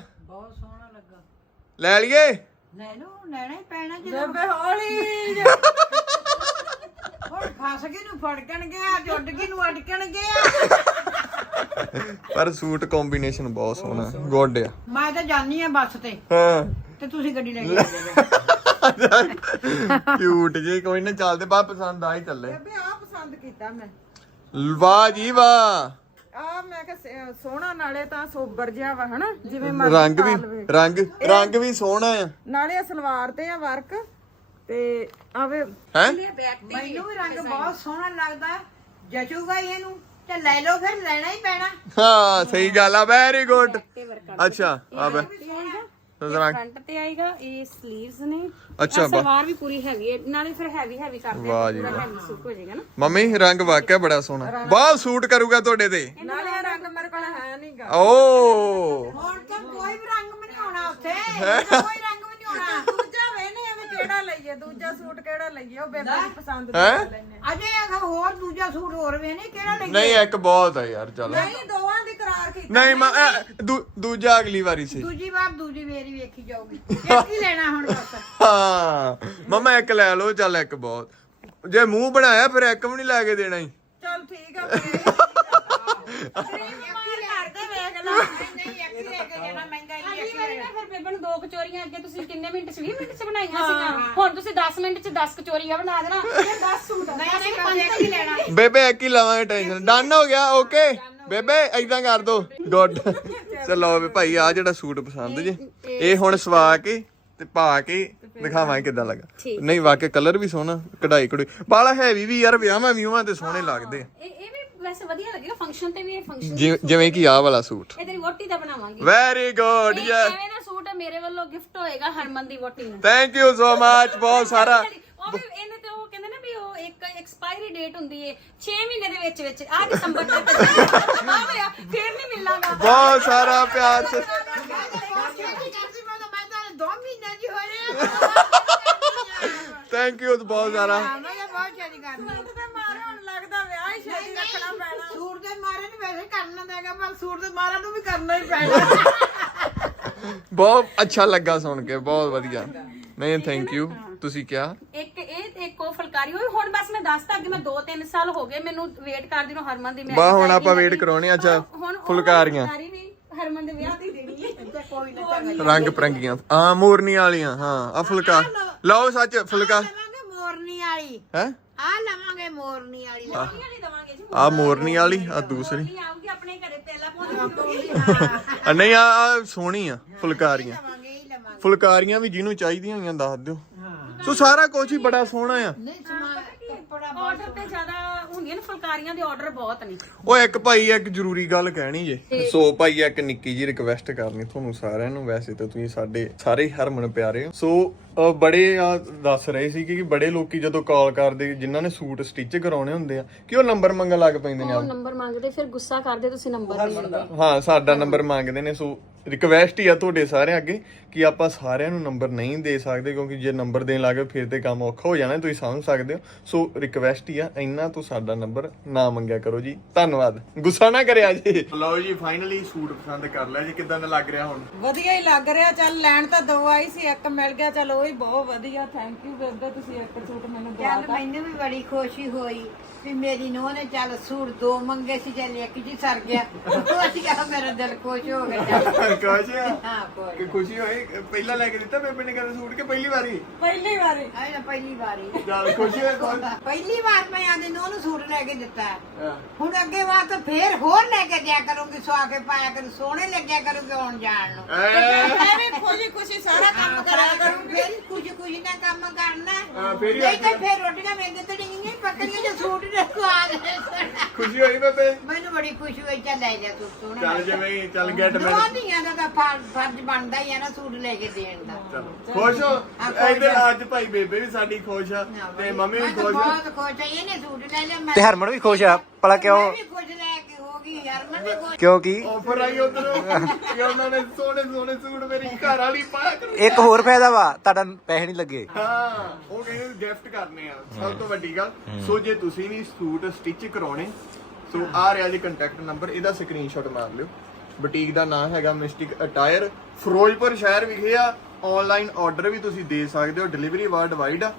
ਲੈ ਲਈਏ। ਲੈ ਲਓ ਲੈਣਾ ਹੀ ਪੈਣਾ ਜਦੋਂ। ਬੇਬੇ ਹੌਲੀ। ਜਿਹੀ। ਹੁਣ ਫਸ ਗਏ ਨੂੰ ਫੜਕਣ ਗਿਆ ਜੁੱਡ ਗਈ ਨੂੰ ਅਟਕਣ ਗਿਆ ਪਰ ਸੂਟ ਕੰਬੀਨੇਸ਼ਨ ਬਹੁਤ ਸੋਹਣਾ ਗੁੱਡ ਆ। ਮੈਂ ਤਾਂ ਜਾਨੀ ਆ ਬੱਸ ਤੇ। ਹਾਂ। ਤੇ ਤੁਸੀਂ ਗੱਡੀ ਲੈ ਕੇ ਆ ਜਾਓ ਕਿਊਟ ਜੇ ਕੋਈ ਨਾ ਚੱਲਦੇ ਬਾ ਪਸੰਦ ਆ ਹੀ ਚੱਲੇ। ਬੇਬੇ ਆ ਪਸੰਦ ਕੀਤਾ ਮੈਂ। ਵਾਹ ਜੀ ਵਾਹ। ਆ ਮੈਂ ਕਿਹਾ ਸ- ਸੋਹਣਾ ਨਾਲੇ ਤਾਂ ਸੋਬਰ ਜਿਹਾ ਵਾ ਹਨਾ? ਜਿਵੇਂ ਮਰਜ਼ੀ ਰੰਗ ਵੀ ਪਾ ਲਵੇ। ਰੰਗ ਰੰਗ ਵੀ ਸੋਹਣਾ ਆ। ਨਾਲੇ ਇਹ ਸਲਵਾਰ ਤੇ ਆ ਵਰਕ ਤੇ ਆਵੇ ਹੈ? ਮੈਨੂੰ ਵੀ ਰੰਗ ਬਹੁਤ ਸੋਹਣਾ ਲੱਗਦਾ। ਜਚੂਗਾ ਹੀ ਇਹਨੂੰ ਤੇ ਲੈ ਲਓ ਫਿਰ ਲੈਣਾ ਹੀ ਪੈਣਾ। ਹਾਂ ਸਹੀ ਗੱਲ ਆ ਵੈਰੀ ਗੁੱਡ ਅੱਛਾ ਆ ਬੈ ਜ਼ਰਾ ਫਰੰਟ ਤੇ ਆਏਗਾ ਇਹ 슬ੀਵਸ ਨੇ। ਅੱਛਾ, ਆਹ ਸਲਵਾਰ ਵੀ ਪੂਰੀ ਹੈਵੀ ਹੈ। ਨਾਲੇ ਫਿਰ ਹੈਵੀ ਹੈਵੀ ਕਰਦੇ ਆ ਵਾਹ ਜੀ ਪੂਰਾ ਹੈਵੀ ਸੂਟ ਹੋ ਜਾਏਗਾ ਨਾ। ਮੰਮੀ ਰੰਗ ਵਾਕਿਆ ਬੜਾ ਸੋਹਣਾ। ਬਹੁਤ ਸੂਟ ਕਰੂਗਾ ਤੁਹਾਡੇ ਤੇ। ਨਾਲੇ ਇਹ ਰੰਗ ਮੇਰੇ ਕੋਲ ਹੈ ਨਹੀਂਗਾ। ਓ। ਹੁਣ ਤਾਂ ਕੋਈ ਵੀ ਰੰਗ ਵੀ ਨਹੀਂ ਆਉਣਾ ਉੱਥੇ। ਹੁਣ ਤਾਂ ਕੋਈ ਰੰਗ ਵੀ ਨਹੀਂ ਆਉਣਾ। ਦੂਜਾ ਵੇਨੇ ਐਵੇਂ ਕਿਹੜਾ ਲਈਏ? ਦੂਜਾ ਸੂਟ ਕਿਹੜਾ ਲਈਏ? ਉਹ ਬੇਬੇ ਦੀ ਪਸੰਦ ਦਾ ਹੈਂ? ਲੈਣੇ ਅਜੇ ਅਗਰ ਹੋਰ ਦੂਜਾ ਸੂਟ ਹੋਰ ਵੀ ਨਹੀਂ ਕਿਹੜਾ ਲਈਏ? ਨਹੀਂ ਇੱਕ ਬਹੁਤ ਆ ਯਾਰ ਚਲ। ਨਹੀਂ ਦੋਵਾਂ ਦੀ ਕਰਾਰ ਕੀਤੀ ਨਹੀਂ ਮੈਂ। ਇਹ ਦੂ- ਦੂਜਾ ਅਗਲੀ ਵਾਰੀ ਸੀ। ਦੂਜੀ ਵਾਰ ਦੂਜੀ ਵੇਰੀ ਵੇਖੀ ਜਾਊਗੀ। ਇੱਕ ਹੀ ਲੈਣਾ ਹੁਣ ਬਸ। ਹਾਂ ਮਮਾ ਇੱਕ ਲੈ ਲਓ ਚੱਲ ਇੱਕ ਬਹੁਤ। ਜੇ ਮੂੰਹ ਬਣਾਇਆ ਫਿਰ ਇੱਕ ਵੀ ਨਹੀਂ ਲੈ ਕੇ ਦੇਣਾ ਹੀ। ਚਲ ਠੀਕ ਆ ਫੇਰ। ਕਰਦੇ ਵੇਖ ਲਾ। ਨਹੀਂ ਇੱਕ ਹੀ ਲੈ ਕੇ ਜਾਣਾ ਮਹਿੰਗਾ ਹੀ ਅਗਲੀ ਵਾਰੀ ਨਾ ਫਿਰ ਬੇਬੇ ਨੂੰ ਦੋ ਕਚੋਰੀਆਂ ਅੱਗੇ ਤੁਸੀਂ ਕਿੰਨੇ ਮਿੰਟ ਚ 20 ਮਿੰਟ ਚ ਬਣਾਈਆਂ ਸੀਗਾ ਹੁਣ ਤੁਸੀਂ 10 ਮਿੰਟ ਚ 10 ਕਚੋਰੀਆਂ ਬਣਾ ਦੇਣਾ। ਫਿਰ 10 ਸੂਟ ਨਹੀਂ ਨਹੀਂ ਬਸ ਇੱਕ ਹੀ ਲੈਣਾ। ਬੇਬੇ ਇੱਕ ਹੀ ਲਵਾਂਗੇ ਟੈਨਸ਼ਨ ਡਨ ਹੋ ਗਿਆ ਓਕੇ ਬੇਬੇ ਐਦਾਂ ਕਰ ਦੋ। ਗੁੱਡ ਚਲੋ ਵੀ ਭਾਈ ਆ ਜਿਹੜਾ ਸੂਟ ਪਸੰਦ ਜੇ ਇਹ ਹੁਣ ਸਵਾ ਕੇ ਤੇ ਪਾ ਕੇ ਦਿਖਾਵਾਂਗੇ ਕਿਦਾਂ ਲੱਗਾ। ਨਹੀਂ ਵਾਕਿਆ ਕਲਰ ਵੀ ਸੋਹਣਾ ਕਢਾਈ ਕਢਾਈ ਬਾਲਾ ਹੈਵੀ ਵੀ ਯਾਰ ਵਿਆਹਾਂ ਵਿਊਹਾਂ ਤੇ ਸੋਹਣੇ ਲੱਗਦੇ ਆ। ਇਹ ਇਹ ਵੈਸੇ ਵਧੀਆ ਲੱਗੇਗਾ ਫੰਕਸ਼ਨ ਤੇ ਵੀ ਇਹ ਫੰਕਸ਼ਨ ਜਿਵੇਂ ਜਿਵੇਂ ਕਿ ਆਹ ਵਾਲਾ ਸੂਟ। ਇਹ ਤੇਰੀ ਵੋਟੀ ਦਾ ਬਣਾਵਾਂਗੇ। ਵੈਰੀ ਗੁੱਡ ਇਹ ਯੈਸ ਐਵੇਂ ਦਾ ਸੂਟ ਮੇਰੇ ਵੱਲੋਂ ਗਿਫਟ ਹੋਏਗਾ ਹਰਮਨ ਦੀ ਵੋਟੀ ਨੂੰ। ਥੈਂਕ ਯੂ ਸੋ ਮਚ ਬਹੁਤ ਸਾਰਾ। ਉਹ ਵੀ ਇਹਨੇ ਤੇ ਉਹ ਕਹਿੰਦੇ ਨਾ ਵੀ ਉਹ ਇੱਕ ਐਕਸਪਾਇਰੀ ਡੇਟ ਹੁੰਦੀ ਏ 6 ਮਹੀਨੇ ਦੇ ਵਿੱਚ ਵਿੱਚ ਆ ਦਸੰਬਰ ਤੱਕ ਆ ਹੋਇਆ ਫੇਰ ਨਹੀਂ ਮਿਲਾਂਗਾ। ਬਹੁਤ ਸਾਰਾ ਪਿਆਰ ਸੇ ਦੋ ਮਹੀਨੇ ਦੀ ਹੋ ਰਹੀ ਥੈਂਕ ਯੂ ਬਹੁਤ ਸਾਰਾ। ਮੈਂ ਬਹੁਤ ਚੜੀ ਕਰਨੀ ਸੂਟ ਤੇ ਮਾਰੇ ਹੁਣ ਲੱਗਦਾ ਵਿਆਹ ਹੀ ਛੇਤੀ ਰੱਖਣਾ ਪੈਣਾ। ਸੂਟ ਦੇ ਮਾਰੇ ਨਹੀਂ ਵੈਸੇ ਕਰਨਾ ਦੇਗਾ ਪਰ ਸੂਟ ਦੇ ਮਾਰਾ ਨੂੰ ਵੀ ਕਰਨਾ ਹੀ ਪੈਣਾ। ਬਹੁਤ ਅੱਛਾ ਲੱਗਾ ਸੁਣ ਕੇ ਬਹੁਤ ਵਧੀਆ। ਨਹੀਂ ਥੈਂਕ ਯੂ ਤੁਸੀਂ ਕਿਹਾ? ਇੱਕ ਇਹ ਇੱਕ ਉਹ ਫੁਲਕਾਰੀ ਹੋਈ ਹੁਣ ਬਸ ਮੈਂ ਦੱਸਤਾ ਅੱਗੇ ਮੈਂ 2-3 ਸਾਲ ਹੋ ਗਏ ਮੈਨੂੰ ਵੇਟ ਕਰਦੀ ਨੂੰ ਹਰਮਨ ਦੀ ਮੈਂ ਬਾ ਹੁਣ ਆਪਾਂ ਵੇਟ ਕਰਾਉਣੀ ਅੱਛਾ ਫੁਲਕਾਰੀਆਂ। ਫੁਲਕਾਰੀ ਵੀ ਹਰਮਨ ਦੇ ਵਿਆਹ ਦੀ ਦੇਣੀ ਹੈ। ਕੋਈ ਨਾ ਰੰਗ ਪਰੰਗੀਆਂ ਆ ਮੋਰਨੀ ਵਾਲੀਆਂ ਹਾਂ ਆ ਫੁਲਕਾ। ਲਓ ਸੱਚ ਫੁਲਕਾ। ਮੋਰਨੀ ਵਾਲੀ। ਹੈ? ਆ ਲਵਾਂਗੇ ਮੋਰਨੀ ਵਾਲੀ। ਮੋਰਨੀ ਵਾਲੀ ਦਵਾਂਗੇ ਜੀ। ਆ ਮੋਰਨੀ ਵਾਲੀ ਆ ਦੂਸਰੀ। ਆਊਗੀ ਆਪਣੇ ਘਰੇ ਪਹਿਲਾਂ ਪਹੁੰਚ ਆ ਨਹੀਂ ਆ ਆ ਸੋਹਣੀ ਆ ਫੁਲਕਾਰੀਆਂ। ਲਵਾਂਗੇ ਹੀ ਲਵਾਂਗੇ। ਫੁਲਕਾਰੀਆਂ ਵੀ ਜਿਹਨੂੰ ਚਾਹੀਦੀਆਂ ਹੋਈਆਂ ਦੱਸ ਦਿਓ। ਸੋ ਸਾਰਾ ਕੁਝ ਹੀ ਬੜਾ ਸੋਹਣਾ ਆ। ਨਹੀਂ ਸਮਾਨ ਕੱਪੜਾ ਆਰਡਰ ਤੇ ਜ਼ਿਆਦਾ ਹੁੰਦੀਆਂ ਨੇ ਫੁਲਕਾਰੀਆਂ ਦੇ ਆਰਡਰ ਬਹੁਤ ਨੇ। ਉਹ ਇੱਕ ਭਾਈ ਇੱਕ ਜ਼ਰੂਰੀ ਗੱਲ ਕਹਿਣੀ ਜੇ। ਸੋ ਭਾਈ ਇੱਕ ਨਿੱਕੀ ਜੀ ਰਿਕਵੈਸਟ ਕਰਨੀ ਤੁਹਾਨੂੰ ਸਾਰਿਆਂ ਨੂੰ ਵੈਸੇ ਤਾਂ ਤੁਸੀਂ ਸਾਡੇ ਸਾਰੇ ਹੀ ਹਰਮਨ ਪਿਆਰੇ ਹੋ। ਸੋ ਬੜੇ ਆ ਦੱਸ ਰਹੇ ਸੀ ਕਿ ਬੜੇ ਲੋਕੀ ਜਦੋਂ ਕਾਲ ਕਰਦੇ ਜਿਨ੍ਹਾਂ ਨੇ ਸੂਟ ਸਟਿਚ ਕਰਾਉਣੇ ਹੁੰਦੇ ਆ ਕਿ ਉਹ ਨੰਬਰ ਮੰਗਣ ਲੱਗ ਪੈਂਦੇ ਨੇ ਉਹ ਨੰਬਰ ਮੰਗਦੇ ਫਿਰ ਗੁੱਸਾ ਕਰਦੇ ਤੁਸੀਂ ਨੰਬਰ ਨਹੀਂ ਦਿੰਦੇ। ਹਾਂ ਸਾਡਾ ਨੰਬਰ ਮੰਗਦੇ ਨੇ। ਸੋ ਰਿਕਵੈਸਟ ਹੀ ਆ ਤੁਹਾਡੇ ਸਾਰਿਆਂ ਅੱਗੇ ਕਿ ਆਪਾਂ ਸਾਰਿਆਂ ਨੂੰ ਨੰਬਰ ਨਹੀਂ ਦੇ ਸਕਦੇ ਕਿਉਂਕਿ ਜੇ ਨੰਬਰ ਦੇਣ ਲੱਗੇ ਫਿਰ ਤੇ ਕੰਮ ਔਖਾ ਹੋ ਜਾਣਾ ਤੁਸੀਂ ਸਮਝ ਸਕਦੇ ਹੋ। ਸੋ ਰਿਕਵੈਸਟ ਹੀ ਆ ਇੰਨਾ ਤੋਂ ਸਾਡਾ ਨੰਬਰ ਨਾ ਮੰਗਿਆ ਕਰੋ ਜੀ। ਧੰਨਵਾਦ। ਗੁੱਸਾ ਨਾ ਕਰਿਆ ਜੀ। ਲਓ ਜੀ ਫਾਈਨਲੀ ਸੂਟ ਪਸੰਦ ਕਰ ਲਿਆ ਜੀ। ਕਿਦਾਂ ਦਾ ਲੱਗ ਰਿਹਾ ਹੁਣ? ਵਧੀਆ ਹੀ ਲੱਗ ਰਿਹਾ। ਚੱਲ ਲੈਣ ਤਾਂ ਦੋ ਆਈ ਸੀ ਇੱਕ ਮਿਲ ਗਿਆ। ਚਲ ਉਹ ਹੀ ਬਹੁਤ ਵਧੀਆ। ਥੈਂਕ ਯੂ ਬੇਬੇ ਤੁਸੀਂ ਇੱਕ ਸੂਟ ਮੈਨੂੰ ਚੱਲ ਦਵਾਤਾ ਮੈਨੂੰ ਵੀ ਬੜੀ ਖੁਸ਼ੀ ਹੋਈ। ਵੀ ਮੇਰੀ ਨੂੰਹ ਨੇ ਚੱਲ ਸੂਟ ਦੋ ਮੰਗੇ ਸੀ ਚੱਲ ਇੱਕ ਜੀ ਸਰ ਗਿਆ। ਖੁਸ਼ ਗਿਆ ਮੇਰਾ ਦਿਲ ਖੁਸ਼ ਹੋ ਗਿਆ ਚੱਲ। ਕਾਸ਼ ਹਾਂ ਕੋਈ ਕਿ ਖੁਸ਼ੀ ਹੋਈ? ਪਹਿਲਾਂ ਲੈ ਕੇ ਦਿੱਤਾ ਬੇਬੇ ਨੇ ਕਦੇ ਸੂਟ ਕਿ ਪਹਿਲੀ ਵਾਰੀ? ਪਹਿਲੀ ਵਾਰੀ। ਆਏ ਨਾ ਪਹਿਲੀ ਵਾਰੀ। ਚੱਲ ਖੁਸ਼ੀ ਹੋਈ ਬਹੁਤ। ਪਹਿਲੀ ਵਾਰ ਮੈਂ ਆਂਦੀ ਨੂੰਹ ਨੂੰ ਸੂਟ ਲੈ ਕੇ ਦਿੱਤਾ। ਹਾਂ। ਹੁਣ ਅੱਗੇ ਵਾਰ ਤਾਂ ਫੇਰ ਹੋਰ ਲੈ ਕੇ ਦਿਆ ਕਰੂੰਗੀ ਸਵਾ ਕੇ ਪਾਇਆ ਕਰੂ ਸੋਹਣੇ ਲੱਗਿਆ ਕਰੂਗੇ ਆਉਣ ਜਾਣ ਨੂੰ। ਐ, ਮੈਂ ਵੀ ਖੁਸ਼ੀ ਖੁਸ਼ੀ ਸਾਰਾ ਕੰਮ ਕਰਿਆ ਕਰੂੰਗੀ। ਫੇਰ ਕੁਝ ਕੁਝ ਨਾ ਕੰਮ ਕਰਨਾ। ਹਾਂ, ਫੇਰ ਹੀ ਨਹੀਂ ਤਾਂ ਫੇਰ ਰੋਟੀਆਂ ਵੇਂਦੇ ਤੇ ਨਹੀਂ ਪੱਕਣੀਆਂ ਜੇ ਸੂਟ ਦੇ ਆ ਗਏ ਖੁਸ਼ੀ ਹੋਈ ਬੇਬੇ ਮੈਨੂੰ ਬੜੀ ਖੁਸ਼ੀ ਹੋਈ ਚੱਲ ਲੈ ਜਾ ਸੂਟ ਸੋਹਣਾ ਚੱਲ ਜਿਵੇਂ ਚੱਲ ਗੈਟ ਮੈਂ ਦੋਨੀਆਂ ਦਾ ਤਾਂ ਫਰ- ਫਰਜ਼ ਬਣਦਾ ਹੀ ਆ ਨਾ ਸੂਟ ਲੈ ਕੇ ਦੇਣ ਦਾ। ਖੁਸ਼ ਹੋ? ਹਾਂ, ਖੁਸ਼ ਇੱਧਰ ਆ। ਅੱਜ ਭਾਈ ਬੇਬੇ ਵੀ ਸਾਡੀ ਖੁਸ਼ ਆ ਨਾ ਤੇ ਬਈ, ਮੰਮੀ ਵੀ ਮੈਂ ਤਾਂ ਖੁਸ਼ ਆ। ਬਹੁਤ ਖੁਸ਼ ਆ ਇਹਨੇ ਸੂਟ ਲੈ ਲਿਆ ਮੈਂ ਤੇ ਹਰਮਨ ਵੀ ਖੁਸ਼ ਆ। ਭਲਾ ਮੈਂ ਕਿਉਂ? ਵੀ ਖੁਸ਼ ਲੈ ਕਿਉਂਕਿ ਆਫਰ ਆਈ ਉਧਰ ਕਿ ਉਹਨਾਂ ਨੇ ਸੋਹਣੇ ਸੋਹਣੇ ਸੂਟ ਮੇਰੀ ਘਰ ਵਾਲੀ ਪਾਇਆ ਕਰੂ ਇੱਕ ਹੋਰ ਫਾਇਦਾ ਵਾ ਤੁਹਾਡਾ ਪੈਸੇ ਨਹੀਂ ਲੱਗੇ। ਹਾਂ ਉਹ ਕਹਿੰਦੇ ਗਿਫਟ ਕਰਨੇ ਆ। ਸਭ ਤੋਂ ਵੱਡੀ ਗੱਲ ਸੋ ਜੇ ਤੁਸੀਂ ਵੀ ਸੂਟ ਸਟਿਚ ਕਰਾਉਣੇ ਸੋ ਆ ਰਿਹਾ ਜੀ ਕੰਟੈਕਟ ਨੰਬਰ ਇਹਦਾ ਸਕਰੀਨਸ਼ਾਟ ਮਾਰ ਲਿਓ। ਬੁਟੀਕ ਦਾ ਨਾਮ ਹੈਗਾ ਮਿਸਟਿਕ ਅਟਾਇਰ ਫਿਰੋਜ਼ਪੁਰ ਸ਼ਹਿਰ ਵਿਖੇ ਆ। ਆਨਲਾਈਨ ਆਰਡਰ ਵੀ ਤੁਸੀਂ ਦੇ ਸਕਦੇ ਹੋ ਡਿਲੀਵਰੀ ਵਰਲਡ ਵਾਈਡ ਆ।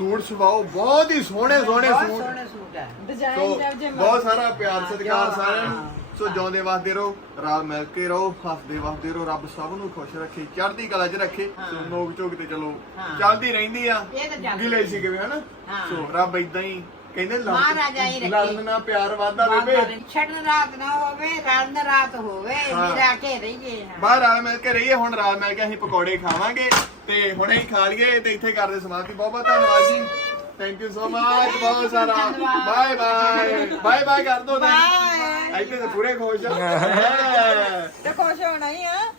ਸੂਟ ਸਵਾਓ ਬਹੁਤ ਹੀ ਸੋਹਣੇ ਸੋਹਣੇ ਸੂਟ। ਸੋਹਣੇ ਸੂਟ ਆ ਸੋ ਡਿਜ਼ਾਈਨ ਜਬ ਜੇ ਬਹੁਤ ਸਾਰਾ ਪਿਆਰ ਸਤਿਕਾਰ ਸਾਰਿਆਂ ਨੂੰ। ਸੋ ਜਿਉਂਦੇ ਵਸਦੇ ਰਹੋ ਰਾਲ ਮਿਲ ਕੇ ਰਹੋ ਹੱਸਦੇ ਵਸਦੇ ਰਹੋ ਰੱਬ ਸਭ ਨੂੰ ਖੁਸ਼ ਰੱਖੇ ਚੜ੍ਹਦੀ ਕਲਾ 'ਚ ਰੱਖੇ। ਸੋ ਨੋਕ ਝੋਕ ਤੇ ਚਲੋ ਚੱਲਦੀ ਰਹਿੰਦੀ ਆ। ਇਹ ਤਾਂ ਚੱਲਦੀ ਗਿਲੇ ਸੀ ਕਿਵੇਂ ਹਨਾ? ਹਾਂ। ਸੋ ਰੱਬ ਇਦਾਂ ਹੀ ਕਹਿੰਦੇ ਲੜ- ਮਹਾਰਾਜਾ ਹੀ ਰੱਖੇ। ਲੜਨ ਨਾਲ ਪਿਆਰ ਵਾਦਾ ਬੇਬੇ ਛੜਨ ਰਾਤ ਨਾ ਹੋਵੇ ਰਣ ਰਾਤ ਹੋਵੇ ਹਾਂ। ਮਿਲਾ ਕੇ ਰਹੀਏ ਬਾਹਰ ਰਾਲ ਮਿਲ ਕੇ ਰਹੀਏ ਹੁਣ ਰਾਲ ਮਿਲ ਕੇ ਅਸੀਂ ਪਕੌੜੇ ਖਾਵਾਂਗੇ ਤੇ ਹੁਣੇ ਹੀ ਖਾ ਲਈਏ ਤੇ ਇੱਥੇ ਕਰਦੇ ਸਮਾਪਤੀ। ਬਹੁਤ ਬਹੁਤ ਧੰਨਵਾਦ ਜੀ। ਥੈਂਕ ਯੂ ਸੋ ਮਚ ਬਹੁਤ ਸਾਰਾ। ਬਾਏ ਬਾਏ ਬਾਏ ਬਾਏ ਕਰ ਦੋ ਬਾਏ ਇੱਥੇ ਤਾਂ ਪੂਰੇ ਖੁਸ਼ ਆ ਤੇ ਖੁਸ਼ ਹੋਣਾ ਹੀ ਆ।